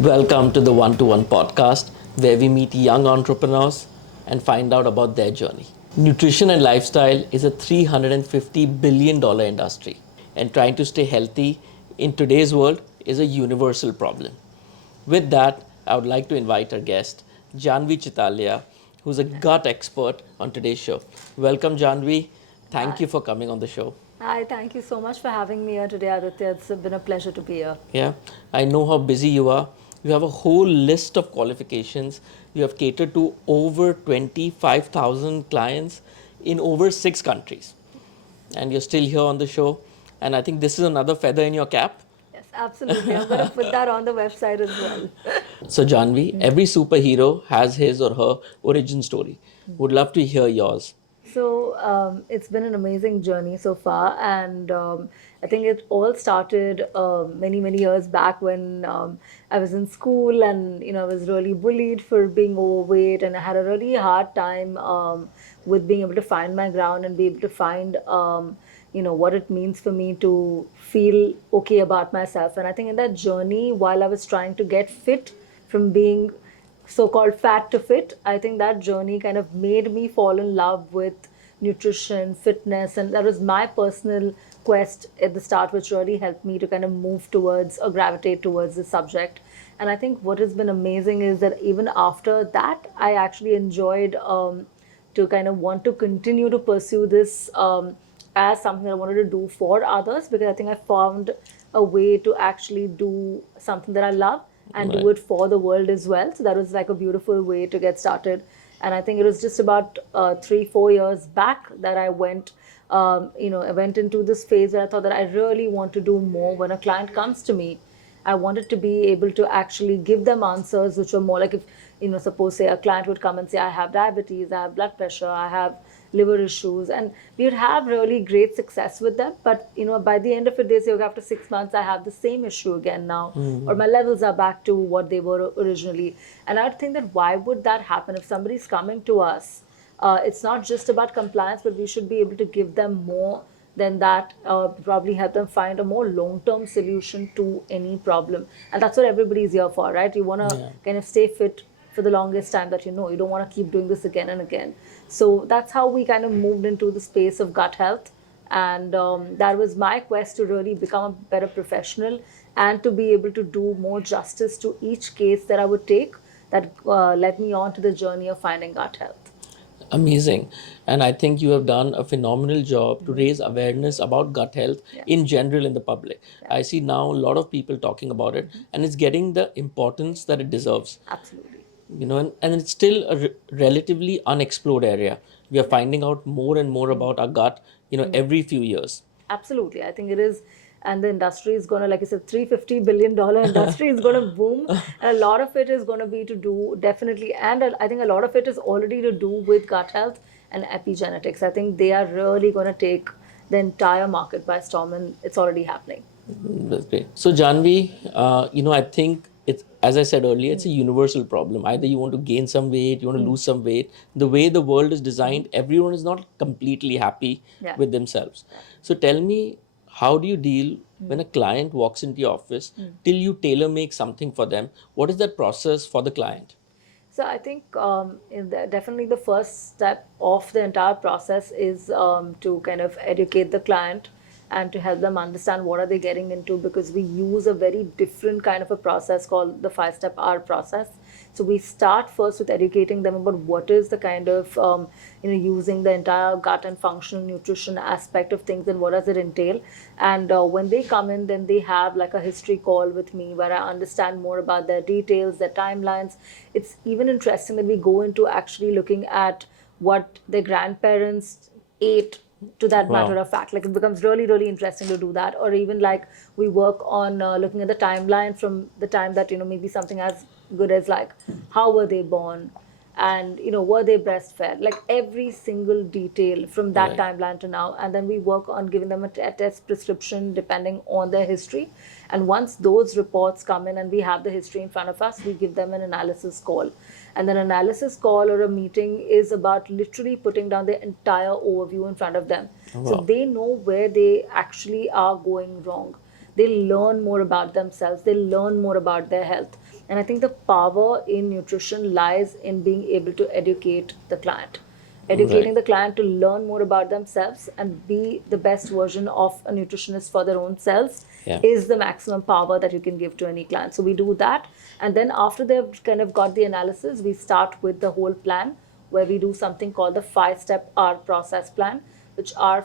Welcome to the One to One podcast, where we meet young entrepreneurs and find out about their journey. Nutrition and lifestyle is a $350 billion industry, and trying to stay healthy in today's world is a universal problem. With that, I would like to invite our guest, Janvi Chitalia, who's a gut expert on today's show. Welcome, Janvi. Thank you for coming on the show. Hi, thank you so much for having me here today, Aditya. It's been a pleasure to be here. Yeah, I know how busy you are. You have a whole list of qualifications. You have catered to over 25,000 clients in over 6 countries. And you're still here on the show. And I think this is another feather in your cap. Yes, absolutely. I'm going to put that on the website as well. So, Janvi, every superhero has his or her origin story. Would love to hear yours. So it's been an amazing journey so far, and I think it all started many years back when I was in school, and I was really bullied for being overweight, and I had a really hard time with being able to find my ground and be able to find what it means for me to feel okay about myself. And I think in that journey, while I was trying to get fit from being so-called fat to fit, I think that journey kind of made me fall in love with nutrition, fitness, and that was my personal quest at the start, which really helped me to kind of move towards or gravitate towards the subject. And I think what has been amazing is that even after that, I actually enjoyed to kind of want to continue to pursue this as something that I wanted to do for others, because I think I found a way to actually do something that I love and do it for the world as well. So that was like a beautiful way to get started. And I think it was just about 3-4 years back that I went, I went into this phase where I thought that I really want to do more. When a client comes to me, I wanted to be able to actually give them answers which were more like, if, suppose say a client would come and say, I have diabetes, I have blood pressure, I have liver issues, and we would have really great success with them. But by the end of it, they say, okay, after 6 months, I have the same issue again now, or my levels are back to what they were originally. And I'd think that why would that happen if somebody's coming to us? It's not just about compliance, but we should be able to give them more than that, probably help them find a more long-term solution to any problem. And that's what everybody's here for, right? You want to kind of stay fit for the longest time that you don't want to keep doing this again and again. So that's how we kind of moved into the space of gut health. And that was my quest to really become a better professional and to be able to do more justice to each case that I would take that led me on to the journey of finding gut health. Amazing. And I think you have done a phenomenal job to raise awareness about gut health in general in the public. I see now a lot of people talking about it, and it's getting the importance that it deserves. Absolutely. And it's still a relatively unexplored area. We are finding out more and more about our gut, every few years. Absolutely. I think it is. And the industry is going to, like I said, $350 billion industry is going to boom. And a lot of it is going to be to do, definitely, and I think a lot of it is already to do with gut health and epigenetics. I think they are really going to take the entire market by storm, and it's already happening. That's great. So, Janvi, I think it's, as I said earlier, it's a universal problem. Either you want to gain some weight, you want to lose some weight. The way the world is designed, everyone is not completely happy with themselves. So, tell me, how do you deal when a client walks into your office till you tailor make something for them? What is that process for the client? So I think definitely the first step of the entire process is to kind of educate the client and to help them understand what are they getting into, because we use a very different kind of a process called the 5-step R process. So we start first with educating them about what is the kind of using the entire gut and functional nutrition aspect of things and what does it entail. And when they come in, then they have like a history call with me where I understand more about their details, their timelines. It's even interesting that we go into actually looking at what their grandparents ate, to that matter of fact. Like, it becomes really interesting to do that. Or even like we work on looking at the timeline from the time that maybe something as good as like how were they born, and were they breastfed, like every single detail from that timeline to now. And then we work on giving them a test prescription depending on their history. And once those reports come in and we have the history in front of us, we give them an analysis call. And then analysis call or a meeting is about literally putting down the entire overview in front of them. So they know where they actually are going wrong. They learn more about themselves. They learn more about their health. And I think the power in nutrition lies in being able to educate the client. Right. Educating the client to learn more about themselves and be the best version of a nutritionist for their own selves Yeah. is the maximum power that you can give to any client. So we do that. And then after they've kind of got the analysis, we start with the whole plan where we do something called the 5-step R process plan, which R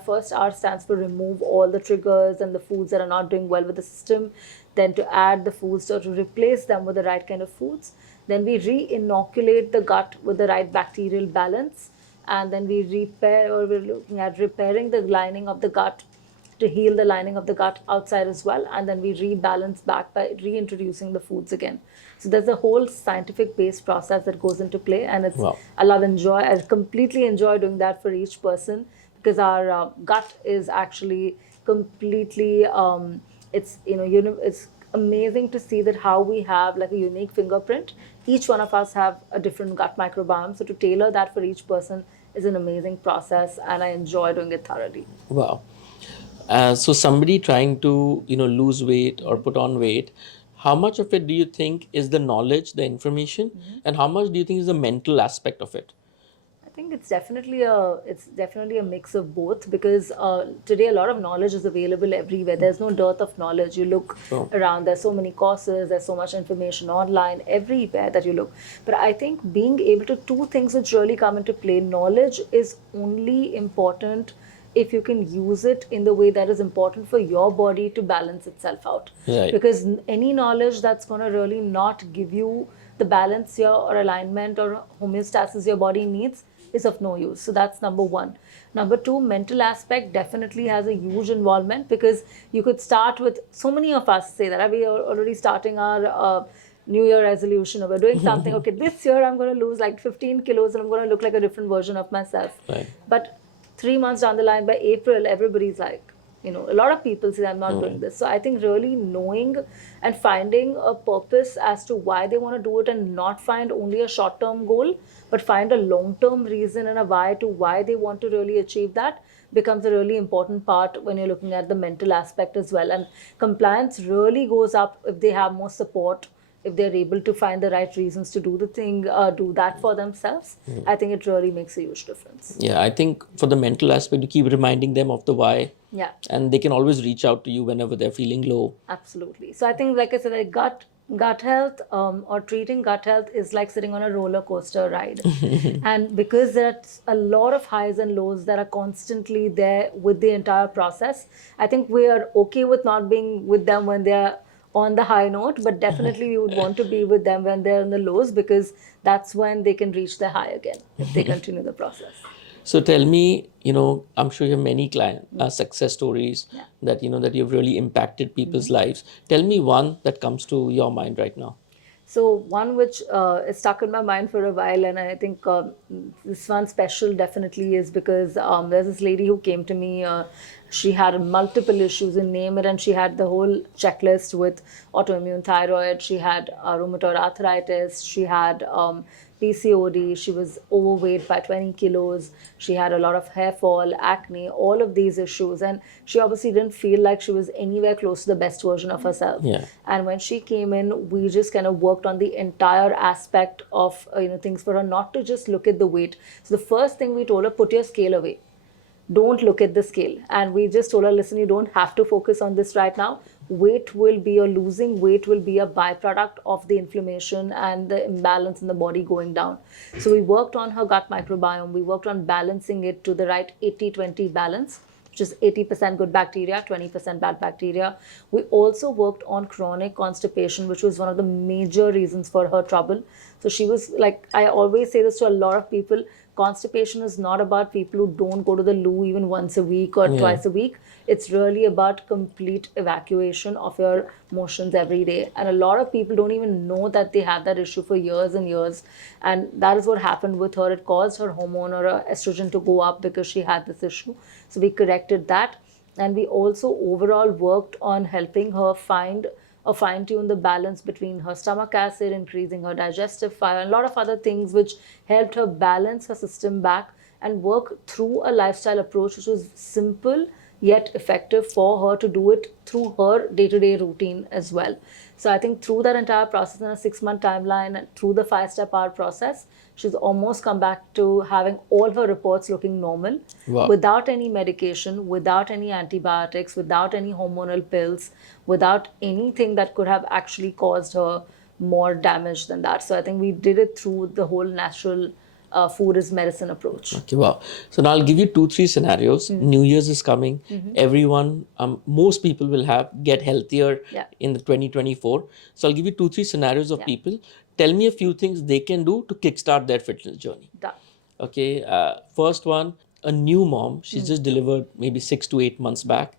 stands for remove all the triggers and the foods that are not doing well with the system, then to add the foods or to replace them with the right kind of foods. Then we re-inoculate the gut with the right bacterial balance, and then we repair, or we're looking at repairing the lining of the gut to heal the lining of the gut outside as well, and then we rebalance back by reintroducing the foods again. So there's a whole scientific based process that goes into play, and it's Wow. I completely enjoy doing that for each person, because our gut is actually completely it's it's amazing to see that how we have like a unique fingerprint. Each one of us have a different gut microbiome, so to tailor that for each person is an amazing process, and I enjoy doing it thoroughly. Wow. So somebody trying to, lose weight or put on weight, how much of it do you think is the knowledge, the information, and how much do you think is the mental aspect of it? I think it's definitely a mix of both, because today a lot of knowledge is available everywhere. There's no dearth of knowledge. You look True. around, there's so many courses, there's so much information online everywhere that you look. But I think being able to two things which really come into play. Knowledge is only important if you can use it in the way that is important for your body to balance itself out. Right. Because any knowledge that's going to really not give you the balance your or alignment or homeostasis your body needs is of no use. So that's number one. Number two, mental aspect definitely has a huge involvement, because you could start with, so many of us say that we are already starting our New Year resolution, or we're doing something. Okay, this year I'm going to lose like 15 kilos and I'm going to look like a different version of myself. Right. But 3 months down the line, by April, everybody's like, a lot of people say I'm not doing this. So I think really knowing and finding a purpose as to why they want to do it, and not find only a short term goal, but find a long term reason and a why to why they want to really achieve that, becomes a really important part when you're looking at the mental aspect as well. And compliance really goes up if they have more support, if they're able to find the right reasons to do the thing, do that for themselves. I think it really makes a huge difference. Yeah, I think for the mental aspect, you keep reminding them of the why, Yeah, and they can always reach out to you whenever they're feeling low. absolutely. So I think, like I said, like gut health, or treating gut health is like sitting on a roller coaster ride. And because there's a lot of highs and lows that are constantly there with the entire process, I think we are okay with not being with them when they're on the high note, but definitely we would want to be with them when they're in the lows, because that's when they can reach the high again if they continue the process. So tell me, I'm sure you have many client success stories Yeah. that that you've really impacted people's lives. Tell me one that comes to your mind right now. So one which is stuck in my mind for a while, and I think this one special definitely is because there's this lady who came to me. She had multiple issues in name it, and she had the whole checklist with autoimmune thyroid. She had rheumatoid arthritis. She had PCOD. She was overweight by 20 kilos. She had a lot of hair fall, acne, all of these issues. And she obviously didn't feel like she was anywhere close to the best version of herself. Yeah. And when she came in, we just kind of worked on the entire aspect of things for her, not to just look at the weight. So the first thing we told her, put your scale away. Don't look at the scale. And we just told her, listen, you don't have to focus on this right now. Weight will be, or losing weight will be, a byproduct of the inflammation and the imbalance in the body going down. So we worked on her gut microbiome. We worked on balancing it to the right 80-20 balance, which is 80% good bacteria, 20% bad bacteria. We also worked on chronic constipation, which was one of the major reasons for her trouble. So she was like, I always say this to a lot of people, constipation is not about people who don't go to the loo even once a week or twice a week. It's really about complete evacuation of your motions every day. And a lot of people don't even know that they have that issue for years and years. And that is what happened with her. It caused her hormone or her estrogen to go up because she had this issue. So we corrected that. And we also overall worked on helping her find or fine-tune the balance between her stomach acid, increasing her digestive fire, and a lot of other things which helped her balance her system back and work through a lifestyle approach which was simple yet effective for her to do it through her day-to-day routine as well. So I think through that entire process in a 6-month timeline and through the 5-step hour process, she's almost come back to having all her reports looking normal Wow. without any medication, without any antibiotics, without any hormonal pills, without anything that could have actually caused her more damage than that. So I think we did it through the whole natural food is medicine approach. Okay, wow. So now I'll give you 2, 3 scenarios. New Year's is coming. Everyone, most people will have get healthier Yeah. in the 2024. So I'll give you 2, 3 scenarios of Yeah. people. Tell me a few things they can do to kickstart their fitness journey. Done. Okay, first one, a new mom. She's just delivered maybe 6 to 8 months back.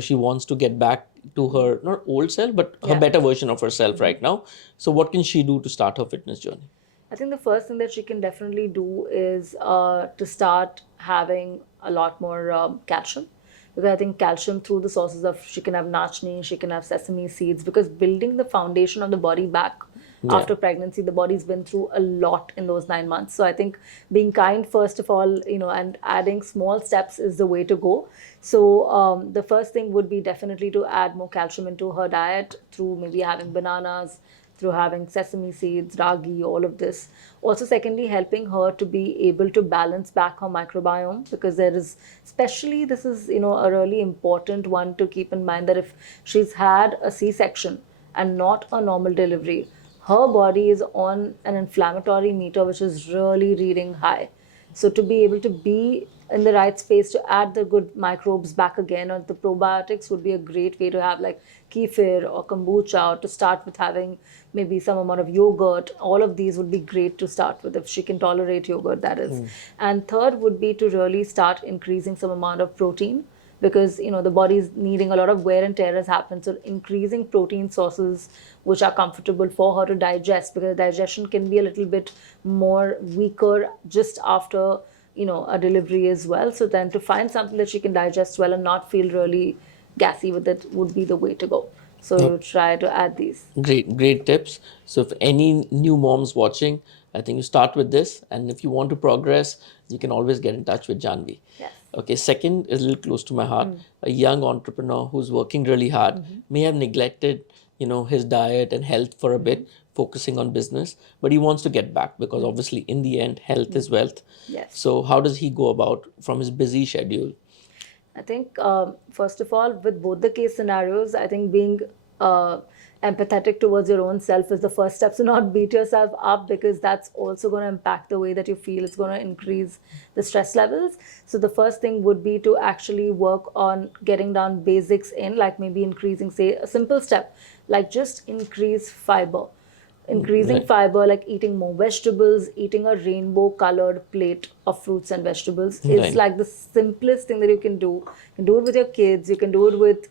She wants to get back to her not old self, but her Yeah. better version of herself right now. So what can she do to start her fitness journey? I think the first thing that she can definitely do is to start having a lot more calcium. Because I think calcium through the sources of, she can have nachni, she can have sesame seeds, because building the foundation of the body back after pregnancy, the body's been through a lot in those 9 months. So I think being kind, first of all, and adding small steps is the way to go. So the first thing would be definitely to add more calcium into her diet through maybe having bananas, through having sesame seeds, ragi, all of this. Also, secondly, helping her to be able to balance back her microbiome, because there is, especially this is, a really important one to keep in mind, that if she's had a C-section and not a normal delivery, her body is on an inflammatory meter which is really reading high. So to be able to be in the right space to add the good microbes back again, or the probiotics would be a great way to have, like kefir or kombucha, or to start with having maybe some amount of yogurt. All of these would be great to start with if she can tolerate yogurt, that is. And third would be to really start increasing some amount of protein, because the body is needing a lot of wear and tear has happened. So increasing protein sources which are comfortable for her to digest, because digestion can be a little bit more weaker just after a delivery as well. So then to find something that she can digest well and not feel really gassy with it would be the way to go. So you try to add these. Great tips. So if any new moms watching, I think you start with this, and if you want to progress, you can always get in touch with Janvi. Yes. Okay, second is a little close to my heart. A young entrepreneur who's working really hard may have neglected, his diet and health for a bit, focusing on business, but he wants to get back because obviously in the end, health is wealth. Yes. So how does he go about from his busy schedule? I think, first of all, with both the case scenarios, I think being empathetic towards your own self is the first step. So, not beat yourself up, because that's also going to impact the way that you feel. It's going to increase the stress levels. So, the first thing would be to actually work on getting down basics in, like maybe increasing, say, a simple step, like just increase fiber. Increasing fiber, like eating more vegetables, eating a rainbow colored plate of fruits and vegetables is like the simplest thing that you can do. You can do it with your kids, you can do it with,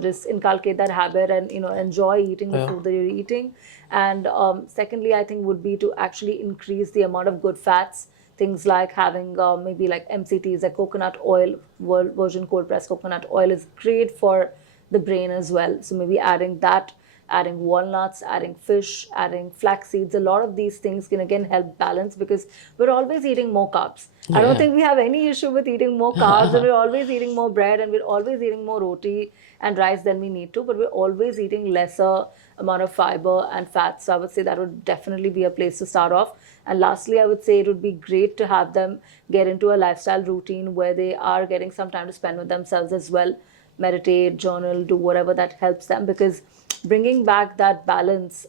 just inculcate that habit and, enjoy eating the food that you're eating. And secondly, I think would be to actually increase the amount of good fats. Things like having maybe like MCTs, like coconut oil, virgin cold pressed coconut oil is great for the brain as well. So maybe adding that, adding walnuts, adding fish, adding flax seeds. A lot of these things can again help balance, because we're always eating more carbs. I don't think we have any issue with eating more carbs, and we're always eating more bread, and we're always eating more roti and rice than we need to, but we're always eating lesser amount of fiber and fats. So I would say that would definitely be a place to start off. And lastly, I would say it would be great to have them get into a lifestyle routine where they are getting some time to spend with themselves as well. Meditate, journal, do whatever that helps them, because bringing back that balance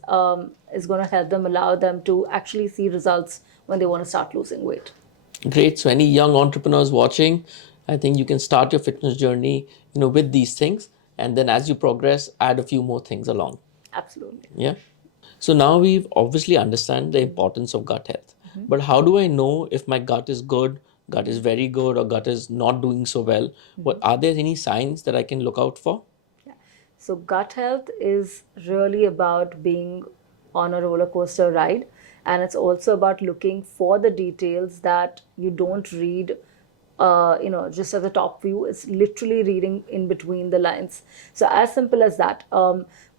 is going to help them, allow them to actually see results when they want to start losing weight. Great. So any young entrepreneurs watching, I think you can start your fitness journey, with these things, and then as you progress, add a few more things along. Absolutely. Yeah. So now we've obviously understand the importance of gut health. But how do I know if my gut is good, gut is very good, or gut is not doing so well? What are there any signs that I can look out for? Yeah. So gut health is really about being on a roller coaster ride, and it's also about looking for the details that you don't read just as a top view. It's literally reading in between the lines. So as simple as that.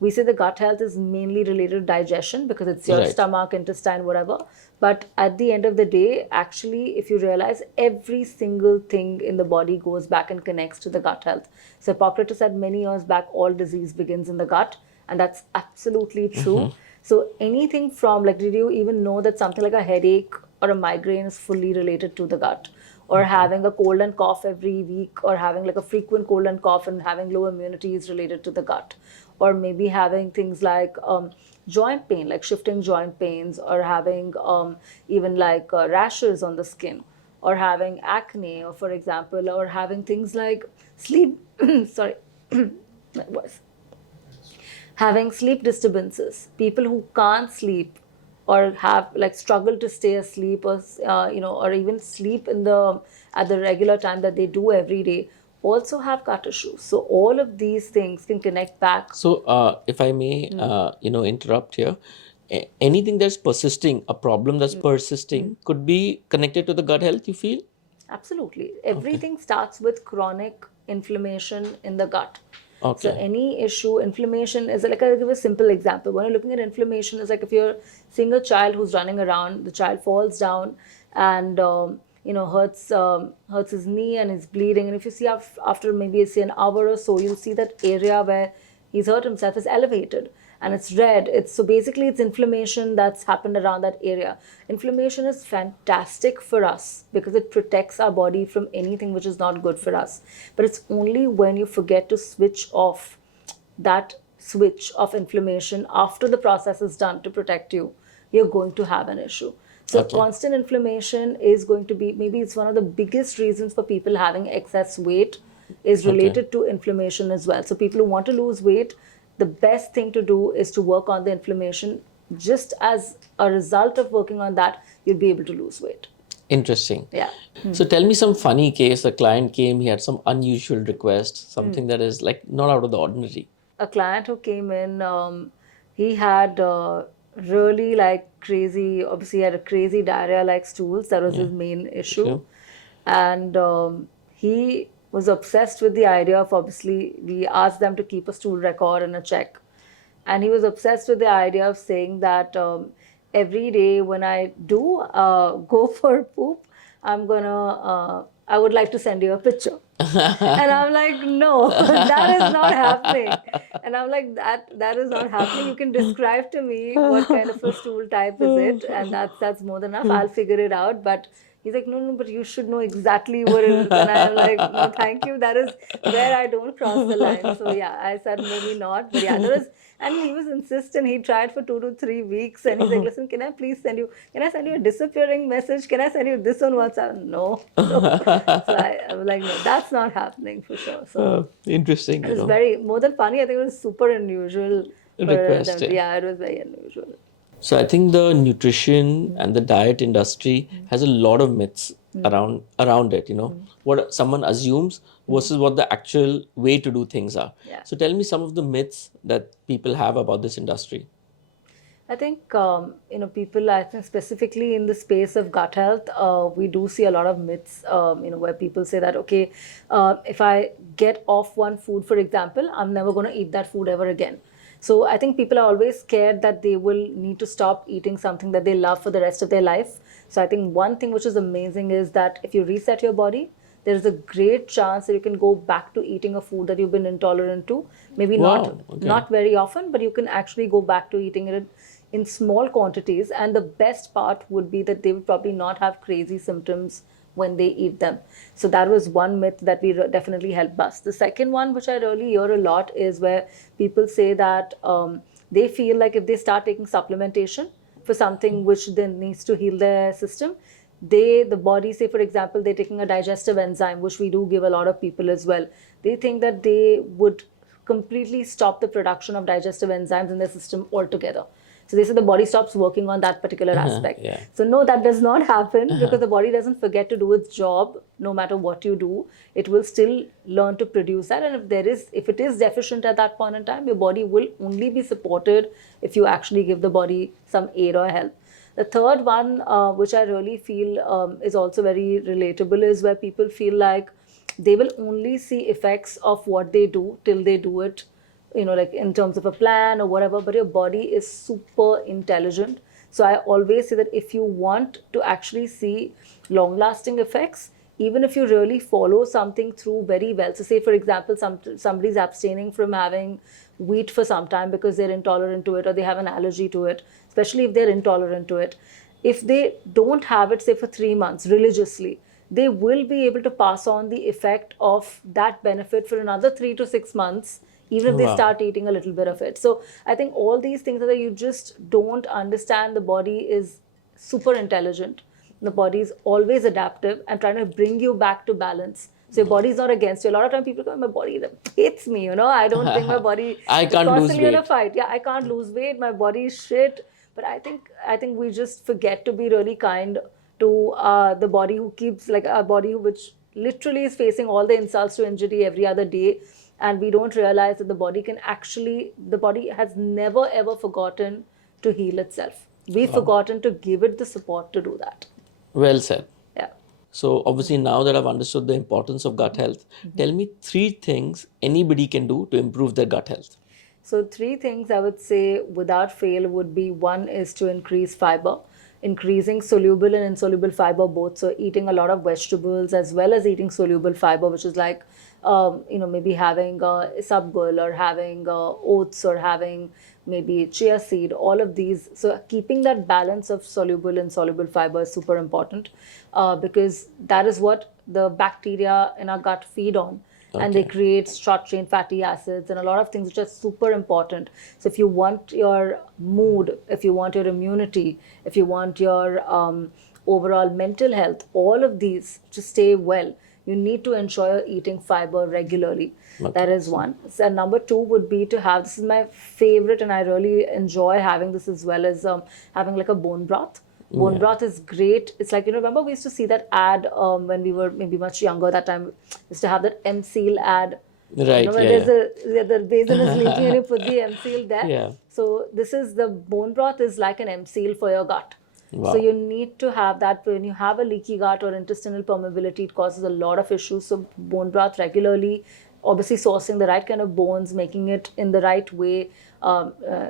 We say the gut health is mainly related to digestion because it's your Right. stomach, intestine, whatever. But at the end of the day, actually, if you realize every single thing in the body goes back and connects to the gut health. So Hippocrates said many years back, all disease begins in the gut, and that's absolutely true. So anything from like, did you even know that something like a headache or a migraine is fully related to the gut? Or having a cold and cough every week, or having like a frequent cold and cough and having low immunity is related to the gut. Or maybe having things like joint pain, like shifting joint pains, or having even like rashes on the skin, or having acne, or for example, or having things like sleep, sorry, my voice, having sleep disturbances, people who can't sleep or have like struggle to stay asleep, or or even sleep in the at the regular time that they do every day, also have gut issues. So all of these things can connect back. So, if I may, interrupt here, anything that's persisting, a problem that's persisting, could be connected to the gut health, you feel? Absolutely. Okay. Everything starts with chronic inflammation in the gut. So Okay. any issue, inflammation is like, I'll give a simple example. When you're looking at inflammation, it's like if you're seeing a child who's running around, the child falls down and hurts his knee and is bleeding. And if you see after maybe say an hour or so, you'll see that area where he's hurt himself is elevated and it's red. It's so basically it's inflammation that's happened around that area. Inflammation is fantastic for us because it protects our body from anything which is not good for us. But it's only when you forget to switch off that switch of inflammation after the process is done to protect you, you're going to have an issue. So Okay. constant inflammation is going to be, maybe it's one of the biggest reasons for people having excess weight is Okay. related to inflammation as well. So people who want to lose weight, the best thing to do is to work on the inflammation. Just as a result of working on that, you'll be able to lose weight. Interesting. Yeah. So tell me some funny case. A client came, he had some unusual request, something that is like not out of the ordinary. A client who came in, he had really like crazy, obviously, he had a crazy diarrhea like stools. That was Yeah. his main issue. Sure. And he was obsessed with the idea of, obviously, we asked them to keep a stool record and a check. And he was obsessed with the idea of saying that every day when I do go for poop, I would like to send you a picture. And I'm like, no, that is not happening. And I'm like, that is not happening. You can describe to me what kind of a stool type is it, and that's more than enough. I'll figure it out. But he's like, no, but you should know exactly what it is. And I'm like, no, thank you. That is where I don't cross the line. So yeah, I said maybe not. But yeah, there was, and he was insistent. He tried for 2 to 3 weeks, and he's like, listen, can I please send you? Can I send you a disappearing message? Can I send you this on WhatsApp? No. So I was like, no, that's not happening for sure. So Interesting, it was very, more than funny, I think it was super unusual for them. request. Yeah. Yeah, it was very unusual. So I think the nutrition and the diet industry has a lot of myths around it, what someone assumes versus what the actual way to do things are. Yeah. So tell me some of the myths that people have about this industry. I think, people, I think specifically in the space of gut health, we do see a lot of myths, where people say that, okay, if I get off one food, for example, I'm never going to eat that food ever again. So I think people are always scared that they will need to stop eating something that they love for the rest of their life. So I think one thing which is amazing is that if you reset your body, there is a great chance that you can go back to eating a food that you've been intolerant to. Maybe not Wow. Okay. not very often, but you can actually go back to eating it in small quantities. And the best part would be that they will probably not have crazy symptoms when they eat them. So that was one myth that we definitely helped bust. The second one, which I really hear a lot, is where people say that they feel like if they start taking supplementation for something which then needs to heal their system, the body, say for example, they're taking a digestive enzyme, which we do give a lot of people as well. They think that they would completely stop the production of digestive enzymes in their system altogether. So they say the body stops working on that particular aspect. Yeah. So no, that does not happen because the body doesn't forget to do its job. No matter what you do, it will still learn to produce that. And if it is deficient at that point in time, your body will only be supported if you actually give the body some aid or help. The third one, which I really feel is also very relatable, is where people feel like they will only see effects of what they do till they do it, like in terms of a plan or whatever, but your body is super intelligent. So I always say that if you want to actually see long lasting effects, even if you really follow something through very well, so say for example, somebody's abstaining from having wheat for some time because they're intolerant to it or they have an allergy to it, especially if they're intolerant to it, if they don't have it, say for 3 months religiously, they will be able to pass on the effect of that benefit for another 3 to 6 months, even if they Wow. start eating a little bit of it. So I think all these things are that you just don't understand. The body is super intelligent. The body is always adaptive and trying to bring you back to balance. So your body is not against you. A lot of time people go, my body hates me, I don't think my body I is can't lose constantly in a weight. fight. Yeah, I can't lose weight. My body is shit. But I think we just forget to be really kind to the body who keeps, like a body which literally is facing all the insults to injury every other day, and we don't realize that the body has never ever forgotten to heal itself. We've Wow. forgotten to give it the support to do that. Well said. Yeah. So, obviously, now that I've understood the importance of gut health, tell me three things anybody can do to improve their gut health. So, three things I would say without fail would be: one is to increase fiber, increasing soluble and insoluble fiber both. So, eating a lot of vegetables as well as eating soluble fiber, which is like, maybe having isabgol or having oats or having maybe chia seed, all of these. So, keeping that balance of soluble and insoluble fiber is super important because that is what the bacteria in our gut feed on, and they Okay. create short chain fatty acids and a lot of things which are super important. So if you want your mood, if you want your immunity, if you want your overall mental health, all of these to stay well, you need to ensure you're eating fiber regularly. That Okay. is one. So number two would be to have, this is my favorite and I really enjoy having this as well, as having like a bone broth. Bone Yeah. broth is great. It's like, remember we used to see that ad when we were maybe much younger that time, used to have that M-Seal ad, Right. where Yeah. there's Yeah. the basin is leaking and you put the M-Seal there. Yeah. So this is, the bone broth is like an M-Seal for your gut. So Wow. you need to have that. When you have a leaky gut or intestinal permeability, it causes a lot of issues. So bone broth regularly, obviously sourcing the right kind of bones, making it in the right way,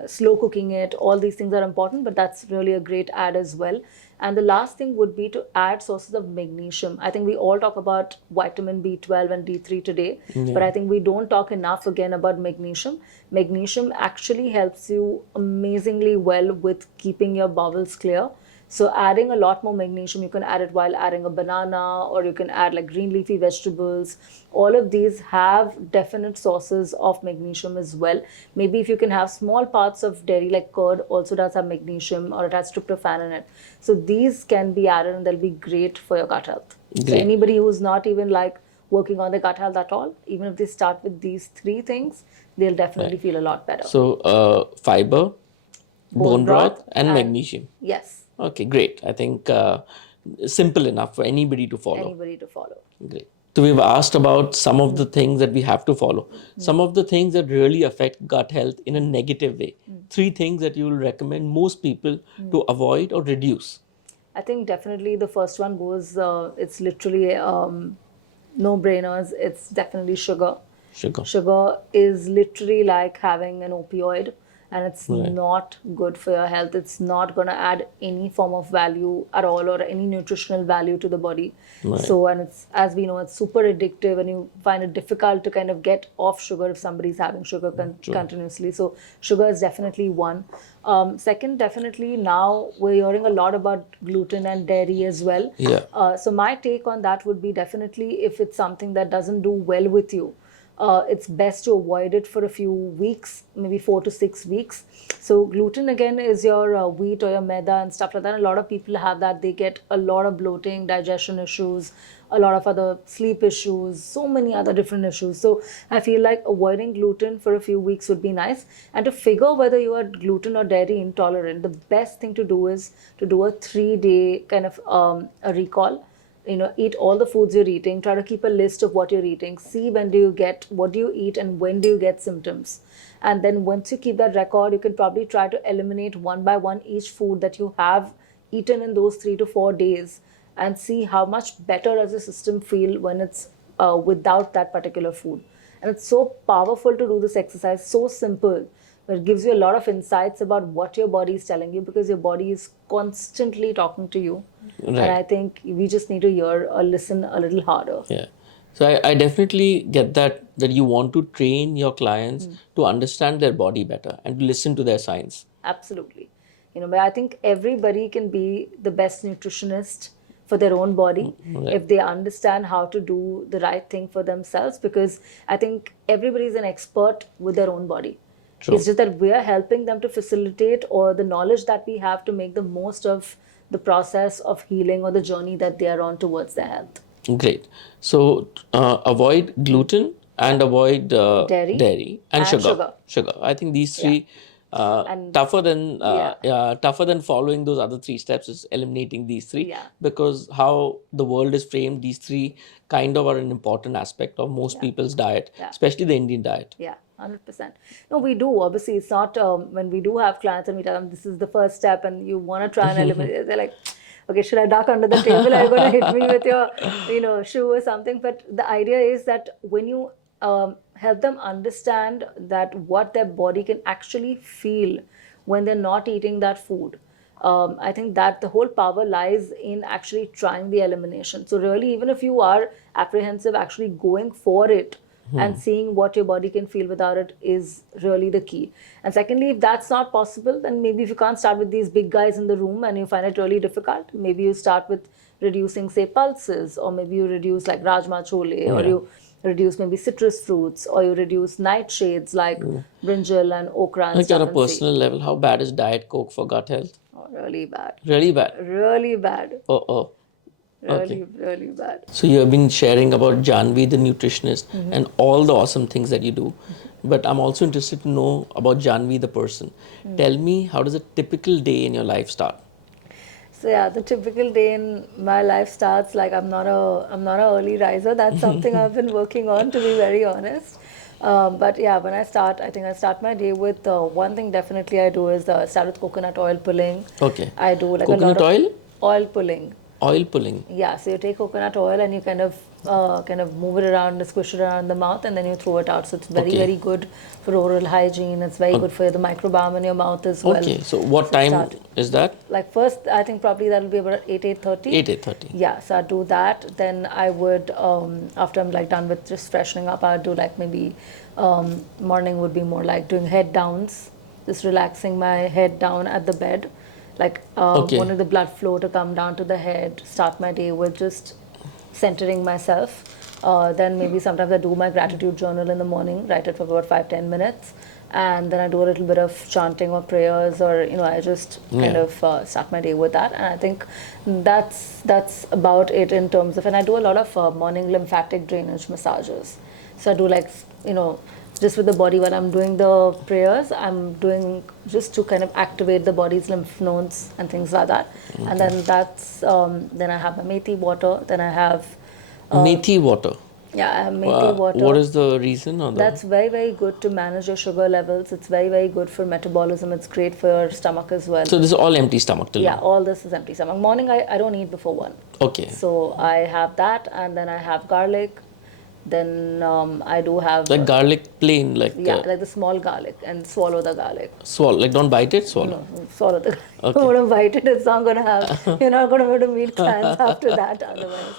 slow cooking it, all these things are important, but that's really a great add as well. And the last thing would be to add sources of magnesium. I think we all talk about vitamin B12 and D3 today, but Yeah. I think we don't talk enough again about magnesium. Magnesium actually helps you amazingly well with keeping your bowels clear. So adding a lot more magnesium, you can add it while adding a banana, or you can add like green leafy vegetables. All of these have definite sources of magnesium as well. Maybe if you can have small parts of dairy, like curd also does have magnesium, or it has tryptophan in it. So these can be added and they'll be great for your gut health. So Great. anybody who's not even like working on their gut health at all, even if they start with these three things, they'll definitely Right. feel a lot better. So, fiber, Bone bone broth, broth and and magnesium. yes, Okay, great. I think simple enough for anybody to follow. anybody to follow. Great. So we've asked about some of the things that we have to follow, some of the things that really affect gut health in a negative way. Three things that you will recommend most people to avoid or reduce. I think definitely the first one goes, it's literally no brainers. It's definitely sugar. Sugar. Sugar is literally like having an opioid, and it's Right. not good for your health. It's not going to add any form of value at all or any nutritional value to the body. Right. So, and it's, as we know, it's super addictive, and you find it difficult to kind of get off sugar if somebody's having sugar True. continuously. So, sugar is definitely one. Second, definitely now we're hearing a lot about gluten and dairy as well. Yeah. So, my take on that would be definitely, if it's something that doesn't do well with you, it's best to avoid it for a few weeks, maybe 4 to 6 weeks. So gluten again is your wheat or your maida and stuff like that. A lot of people have that. They get a lot of bloating, digestion issues, a lot of other sleep issues, so many other different issues. So I feel like avoiding gluten for a few weeks would be nice. And to figure whether you are gluten or dairy intolerant, the best thing to do is to do a 3-day kind of a recall. Eat all the foods you're eating, try to keep a list of what you're eating, see what do you eat and when do you get symptoms. And then once you keep that record, you can probably try to eliminate one by one each food that you have eaten in those 3 to 4 days and see how much better does the system feel when it's without that particular food. And it's so powerful to do this exercise, so simple, but it gives you a lot of insights about what your body is telling you, because your body is constantly talking to you. And Right. I think we just need to hear or listen a little harder. Yeah. So I definitely get that you want to train your clients to understand their body better and to listen to their signs. Absolutely. But I think everybody can be the best nutritionist for their own body Right. if they understand how to do the right thing for themselves, because I think everybody is an expert with their own body. True. It's just that we are helping them to facilitate, or the knowledge that we have to make the most of the process of healing or the journey that they are on towards their health. Great. So avoid gluten and avoid Dairy dairy and and sugar. sugar. Sugar. I think these Yeah. three And tougher than following those other three steps is eliminating these three, Yeah. because how the world is framed, these three kind of are an important aspect of most Yeah. people's diet, Yeah. especially the Indian diet. Yeah, 100%. No, we do. Obviously, it's not when we do have clients and we tell them this is the first step and you want to try and eliminate it, they're like, okay, should I duck under the table? Are you going to hit me with your, shoe or something? But the idea is that when you help them understand that what their body can actually feel when they're not eating that food, I think that the whole power lies in actually trying the elimination. So really, even if you are apprehensive, actually going for it and seeing what your body can feel without it is really the key. And secondly, if that's not possible, then maybe if you can't start with these big guys in the room and you find it really difficult, maybe you start with reducing, say, pulses, or maybe you reduce like rajma chole, or you reduce maybe citrus fruits, or you reduce nightshades like brinjal and okra and Like stuff. on a And see. personal level, how bad is Diet Coke for gut health? Oh, really bad. Really bad. Really bad. Oh. Really, really bad. So you have been sharing about Janvi, the nutritionist, and all the awesome things that you do. But I'm also interested to know about Janvi, the person. Tell me, how does a typical day in your life start? So yeah, the typical day in my life starts like I'm not a early riser. That's something I've been working on, to be very honest. But yeah, when I start, I think I start my day with one thing definitely I do is start with coconut oil pulling. Okay. I do like Coconut a lot oil? of oil pulling. Oil pulling. Yeah, so you take coconut oil and you kind of move it around, squish it around the mouth, and then you throw it out. So it's very, Okay. very good for oral hygiene. It's very good for the microbiome in your mouth as well. Okay, so what time start. is that? Like first, I think probably that'll be about 8:30. 8:30. Yeah, so I'd do that. Then I would, after I'm like done with just freshening up, I'd do like maybe morning would be more like doing head downs, just relaxing my head down at the bed. Like Okay. wanted the blood flow to come down to the head, start my day with just centering myself. Then maybe sometimes I do my gratitude journal in the morning, write it for about 5-10 minutes. And then I do a little bit of chanting or prayers, or I just kind of start my day with that. And I think that's about it in terms of. And I do a lot of morning lymphatic drainage massages. So I do like just with the body while I'm doing the prayers, I'm doing just to kind of activate the body's lymph nodes and things like that. Okay. And then then I have my methi water. Then I have Methi water. Yeah, I have methi water. What is the reason? That's very, very good to manage your sugar levels. It's very, very good for metabolism. It's great for your stomach as well. So this is all empty stomach till Yeah, now? all this is empty stomach. Morning, I don't eat before 1. Okay. So I have that, and then I have garlic. Then I do have like garlic plain, like like the small garlic, and swallow the garlic. Swallow, like don't bite it, swallow. No, swallow the garlic. Okay. You want to bite it, it's not going to have, you're not going to be able to meet clients after that otherwise.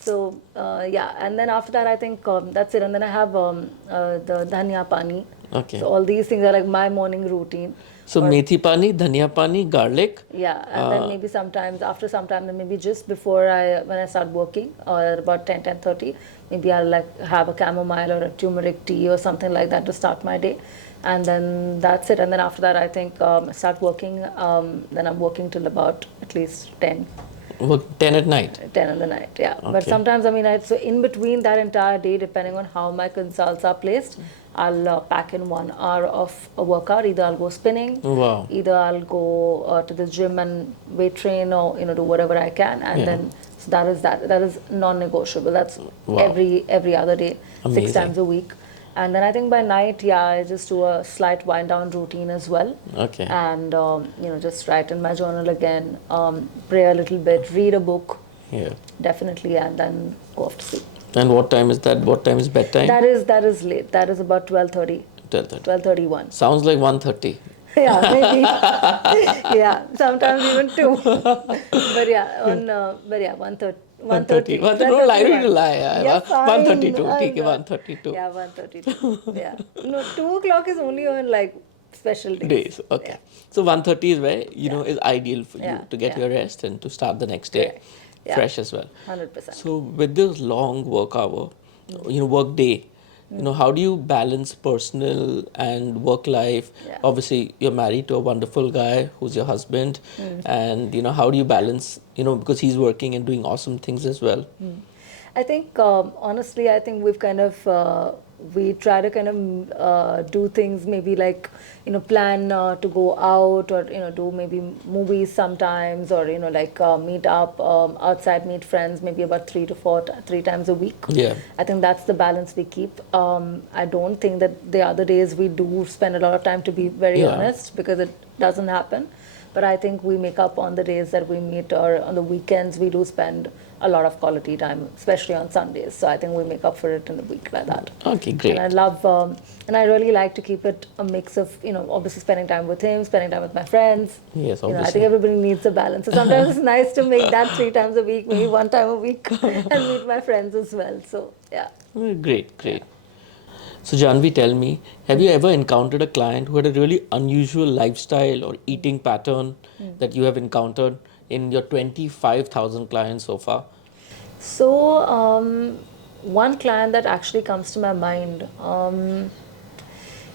So and then after that I think that's it. And then I have the dhania pani. Okay. So all these things are like my morning routine. So methi pani, dhania pani, garlic. Yeah, and then maybe sometimes after some time, then maybe just before when I start working, or at about 10:30, maybe I'll like have a chamomile or a turmeric tea or something like that to start my day, and then that's it. And then after that, I think I start working. Then I'm working till about at least 10. Work 10 at night. 10 in the night, yeah. Okay. But sometimes, so in between that entire day, depending on how my consults are placed, I'll pack in 1 hour of a workout. Either I'll go spinning, Wow. either I'll go to the gym and weight train, or do whatever I can, and then so that is non-negotiable. That's Wow. every other day, Amazing. 6 times a week. And then I think by night, yeah, I just do a slight wind down routine as well. Okay. And, just write in my journal again, pray a little bit, read a book, Yeah. definitely, and then go off to sleep. And what time is that? What time is bedtime? That is late. That is about 12:30, 12:30. 12:31. Sounds like 1:30. Yeah, maybe. Yeah, sometimes even two. But yeah, 1:30. 1:30. 1:30. Don't lie, don't lie. Yeah, fine. 1:32. Okay, 1:32. Yeah, 1:32. Yeah. No, 2 o'clock is only on like special days. Days. Okay. So 1:30 is where is ideal for you Yeah, to get yeah. your rest and to start the next day Correct. Yeah. fresh as well. 100%. So with this long work hour, work day, how do you balance personal and work life? Yeah. Obviously, you're married to a wonderful guy who's your husband, and how do you balance? Because he's working and doing awesome things as well. I think, honestly, I think we've kind of, we try to kind of do things maybe like, plan to go out or, do maybe movies sometimes or, like meet up outside, meet friends maybe about 3 times a week. Yeah. I think that's the balance we keep. I don't think that the other days we do spend a lot of time, to be very Yeah. honest, because it doesn't happen. But I think we make up on the days that we meet, or on the weekends we do spend a lot of quality time, especially on Sundays. So I think we make up for it in the week like that. Okay, great. And I love, and I really like to keep it a mix of, obviously spending time with him, spending time with my friends. Yes, I obviously. think everybody needs a balance. So sometimes it's nice to make that 3 times a week, maybe 1 time a week, and meet my friends as well. So yeah. Great, great. So Janvi, tell me, have you ever encountered a client who had a really unusual lifestyle or eating pattern that you have encountered in your 25,000 clients so far? So, one client that actually comes to my mind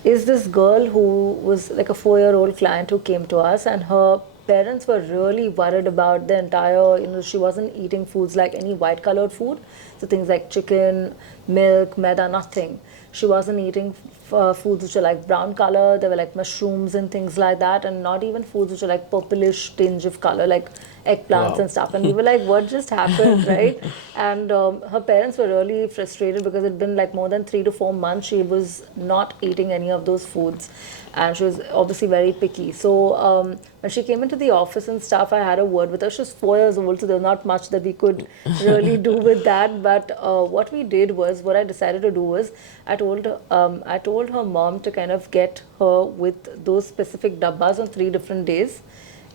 is this girl who was like a 4-year-old client who came to us, and her parents were really worried about the entire, she wasn't eating foods like any white colored food. So things like chicken, milk, maida, nothing. She wasn't eating foods which are like brown color. There were like mushrooms and things like that, and not even foods which are like purplish tinge of color, like eggplants Wow. and stuff. And we were like, what just happened, right? And her parents were really frustrated because it had been like more than 3 to 4 months she was not eating any of those foods. And she was obviously very picky. So when she came into the office and stuff, I had a word with her. She was 4 years old, so there's not much that we could really do with that. But what we did was, what I decided to do was, I told her mom to kind of get her with those specific dabbas on 3 different days,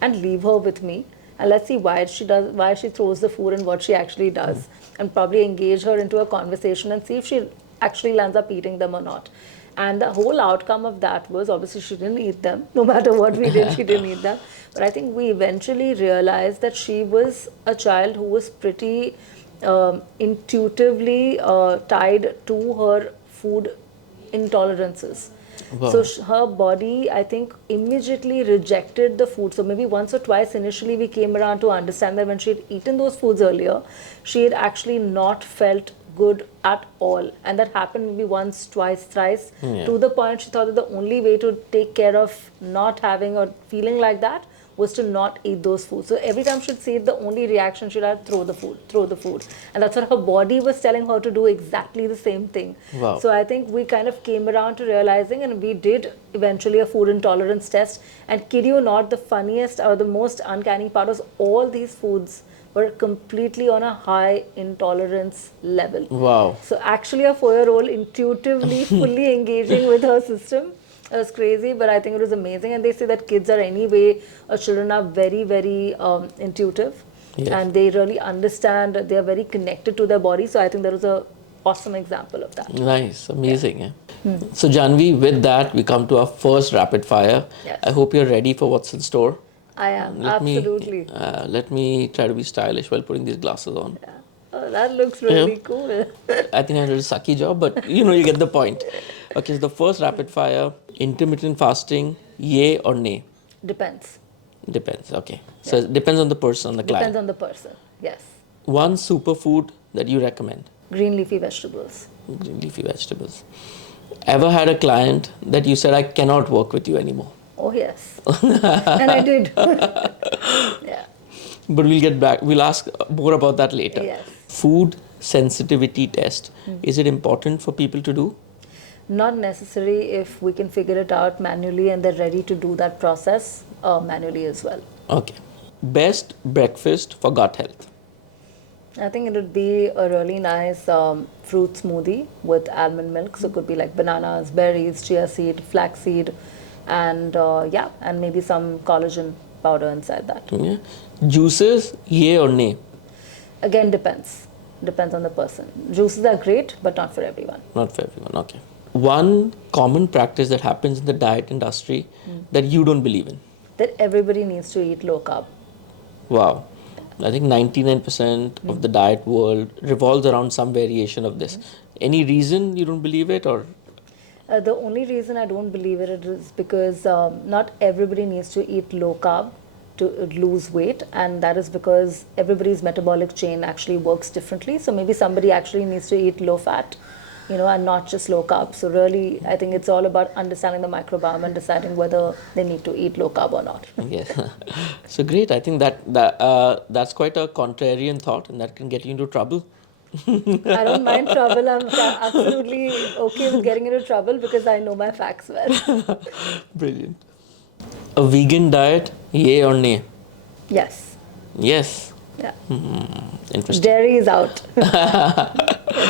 and leave her with me. And let's see why she throws the food and what she actually does, and probably engage her into a conversation and see if she actually ends up eating them or not. And the whole outcome of that was, obviously she didn't eat them. No matter what we did, she didn't eat them. But I think we eventually realized that she was a child who was pretty intuitively tied to her food intolerances. Wow. So her body, I think, immediately rejected the food. So maybe once or twice initially we came around to understand that when she had eaten those foods earlier, she had actually not felt good at all. And that happened maybe once, twice, thrice, to the point she thought that the only way to take care of not having or feeling like that was to not eat those foods. So every time she'd see it, the only reaction she'd have, throw the food. And that's what her body was telling her to do, exactly the same thing. Wow. So I think we kind of came around to realizing, and we did eventually a food intolerance test. And kid you not, the funniest or the most uncanny part was all these foods were completely on a high intolerance level. Wow. So actually a 4-year-old intuitively, fully engaging with her system. It was crazy, but I think it was amazing. And they say that kids are anyway, children are very, very intuitive. Yes. And they really understand, they are very connected to their body. So I think that was an awesome example of that. Nice, amazing. Yeah. So Janvi, with that, we come to our first rapid fire. Yes. I hope you're ready for what's in store. I am, Let absolutely. Let me try to be stylish while putting these glasses on. Yeah. Oh, that looks really cool. I think I did a sucky job, but you get the point. Okay, so the first rapid fire, intermittent fasting, yay or nay? Depends. Depends, okay. So it depends on the person, on the client. Depends on the person, yes. One superfood that you recommend? Green leafy vegetables. Green leafy vegetables. Ever had a client that you said, I cannot work with you anymore? Oh, yes. And I did. Yeah. But we'll ask more about that later. Yes. Food sensitivity test. Is it important for people to do? Not necessary if we can figure it out manually and they're ready to do that process manually as well. Okay. Best breakfast for gut health. I think it would be a really nice fruit smoothie with almond milk. So it could be like bananas, berries, chia seed, flax seed, and and maybe some collagen powder inside that. Yeah. Juices, yay or nay? Again, depends on the person. Juices are great, but not for everyone. Not for everyone. Okay. One common practice that happens in the diet industry that you don't believe in. That everybody needs to eat low carb. Wow. I think 99% of the diet world revolves around some variation of this. Any reason you don't believe it, or? The only reason I don't believe it is because not everybody needs to eat low carb to lose weight, and that is because everybody's metabolic chain actually works differently. So maybe somebody actually needs to eat low fat, and not just low carb. So really, I think it's all about understanding the microbiome and deciding whether they need to eat low carb or not. Yes. So great. I think that's quite a contrarian thought, and that can get you into trouble. I don't mind trouble. I'm absolutely okay with getting into trouble because I know my facts well. Brilliant. A vegan diet, yay or nay? Yes. Yes. Yeah. Interesting. Dairy is out.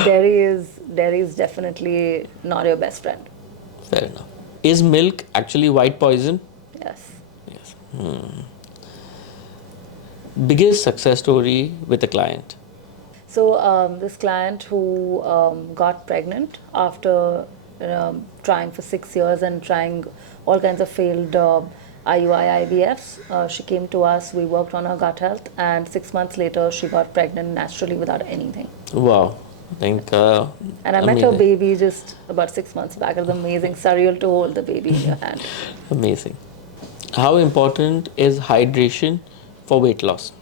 Dairy is definitely not your best friend. Fair enough. Is milk actually white poison? Yes. Yes. Biggest success story with a client? So this client who got pregnant after trying for 6 years and trying all kinds of failed IUI, IVFs, she came to us, we worked on her gut health, and 6 months later she got pregnant naturally without anything. Wow. I think. And I met her baby just about 6 months back. It was amazing, surreal to hold the baby in your hand. Amazing. How important is hydration for weight loss?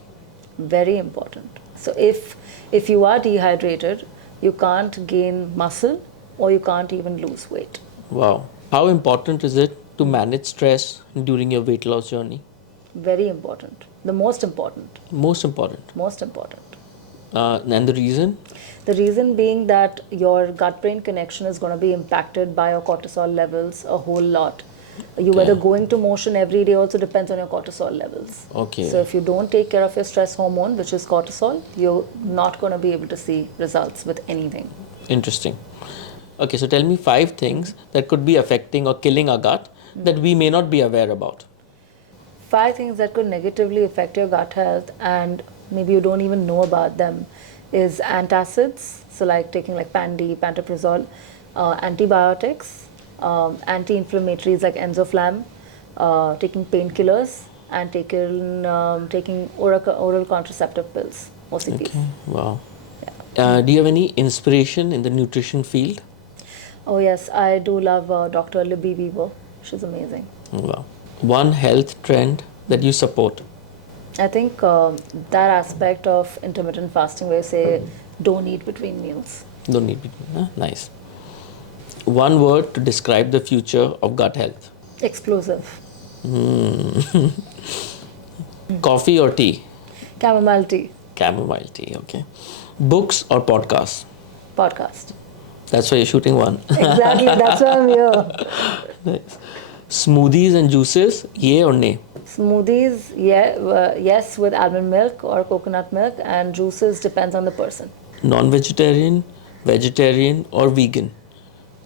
Very important. So if you are dehydrated, you can't gain muscle or you can't even lose weight. Wow. How important is it to manage stress during your weight loss journey? Very important. The most important. Most important. Most important. And the reason? The reason being that your gut-brain connection is going to be impacted by your cortisol levels a whole lot. You whether going to motion every day also depends on your cortisol levels. Okay. So if you don't take care of your stress hormone, which is cortisol, you're not going to be able to see results with anything. Interesting. Okay, so tell me 5 things that could be affecting or killing our gut that we may not be aware about. 5 things that could negatively affect your gut health and maybe you don't even know about them is antacids, so like taking like Pan-D, pantoprazole, antibiotics, anti-inflammatories like Enzoflam, taking painkillers, and taking oral contraceptive pills, OCPs. Okay. Wow. Do you have any inspiration in the nutrition field? Oh yes, I do love Dr. Libby Weaver. She's amazing. Wow. One health trend that you support? I think that aspect of intermittent fasting where you say don't eat between meals. Don't need between. Nice. One word to describe the future of gut health? Explosive. Coffee or tea? Chamomile tea. Chamomile tea, okay. Books or podcasts? Podcast. That's why you're shooting one. Exactly, that's why I'm here. Nice. Smoothies and juices, yay or nay? Smoothies, yes, with almond milk or coconut milk, and juices depends on the person. Non-vegetarian, vegetarian or vegan?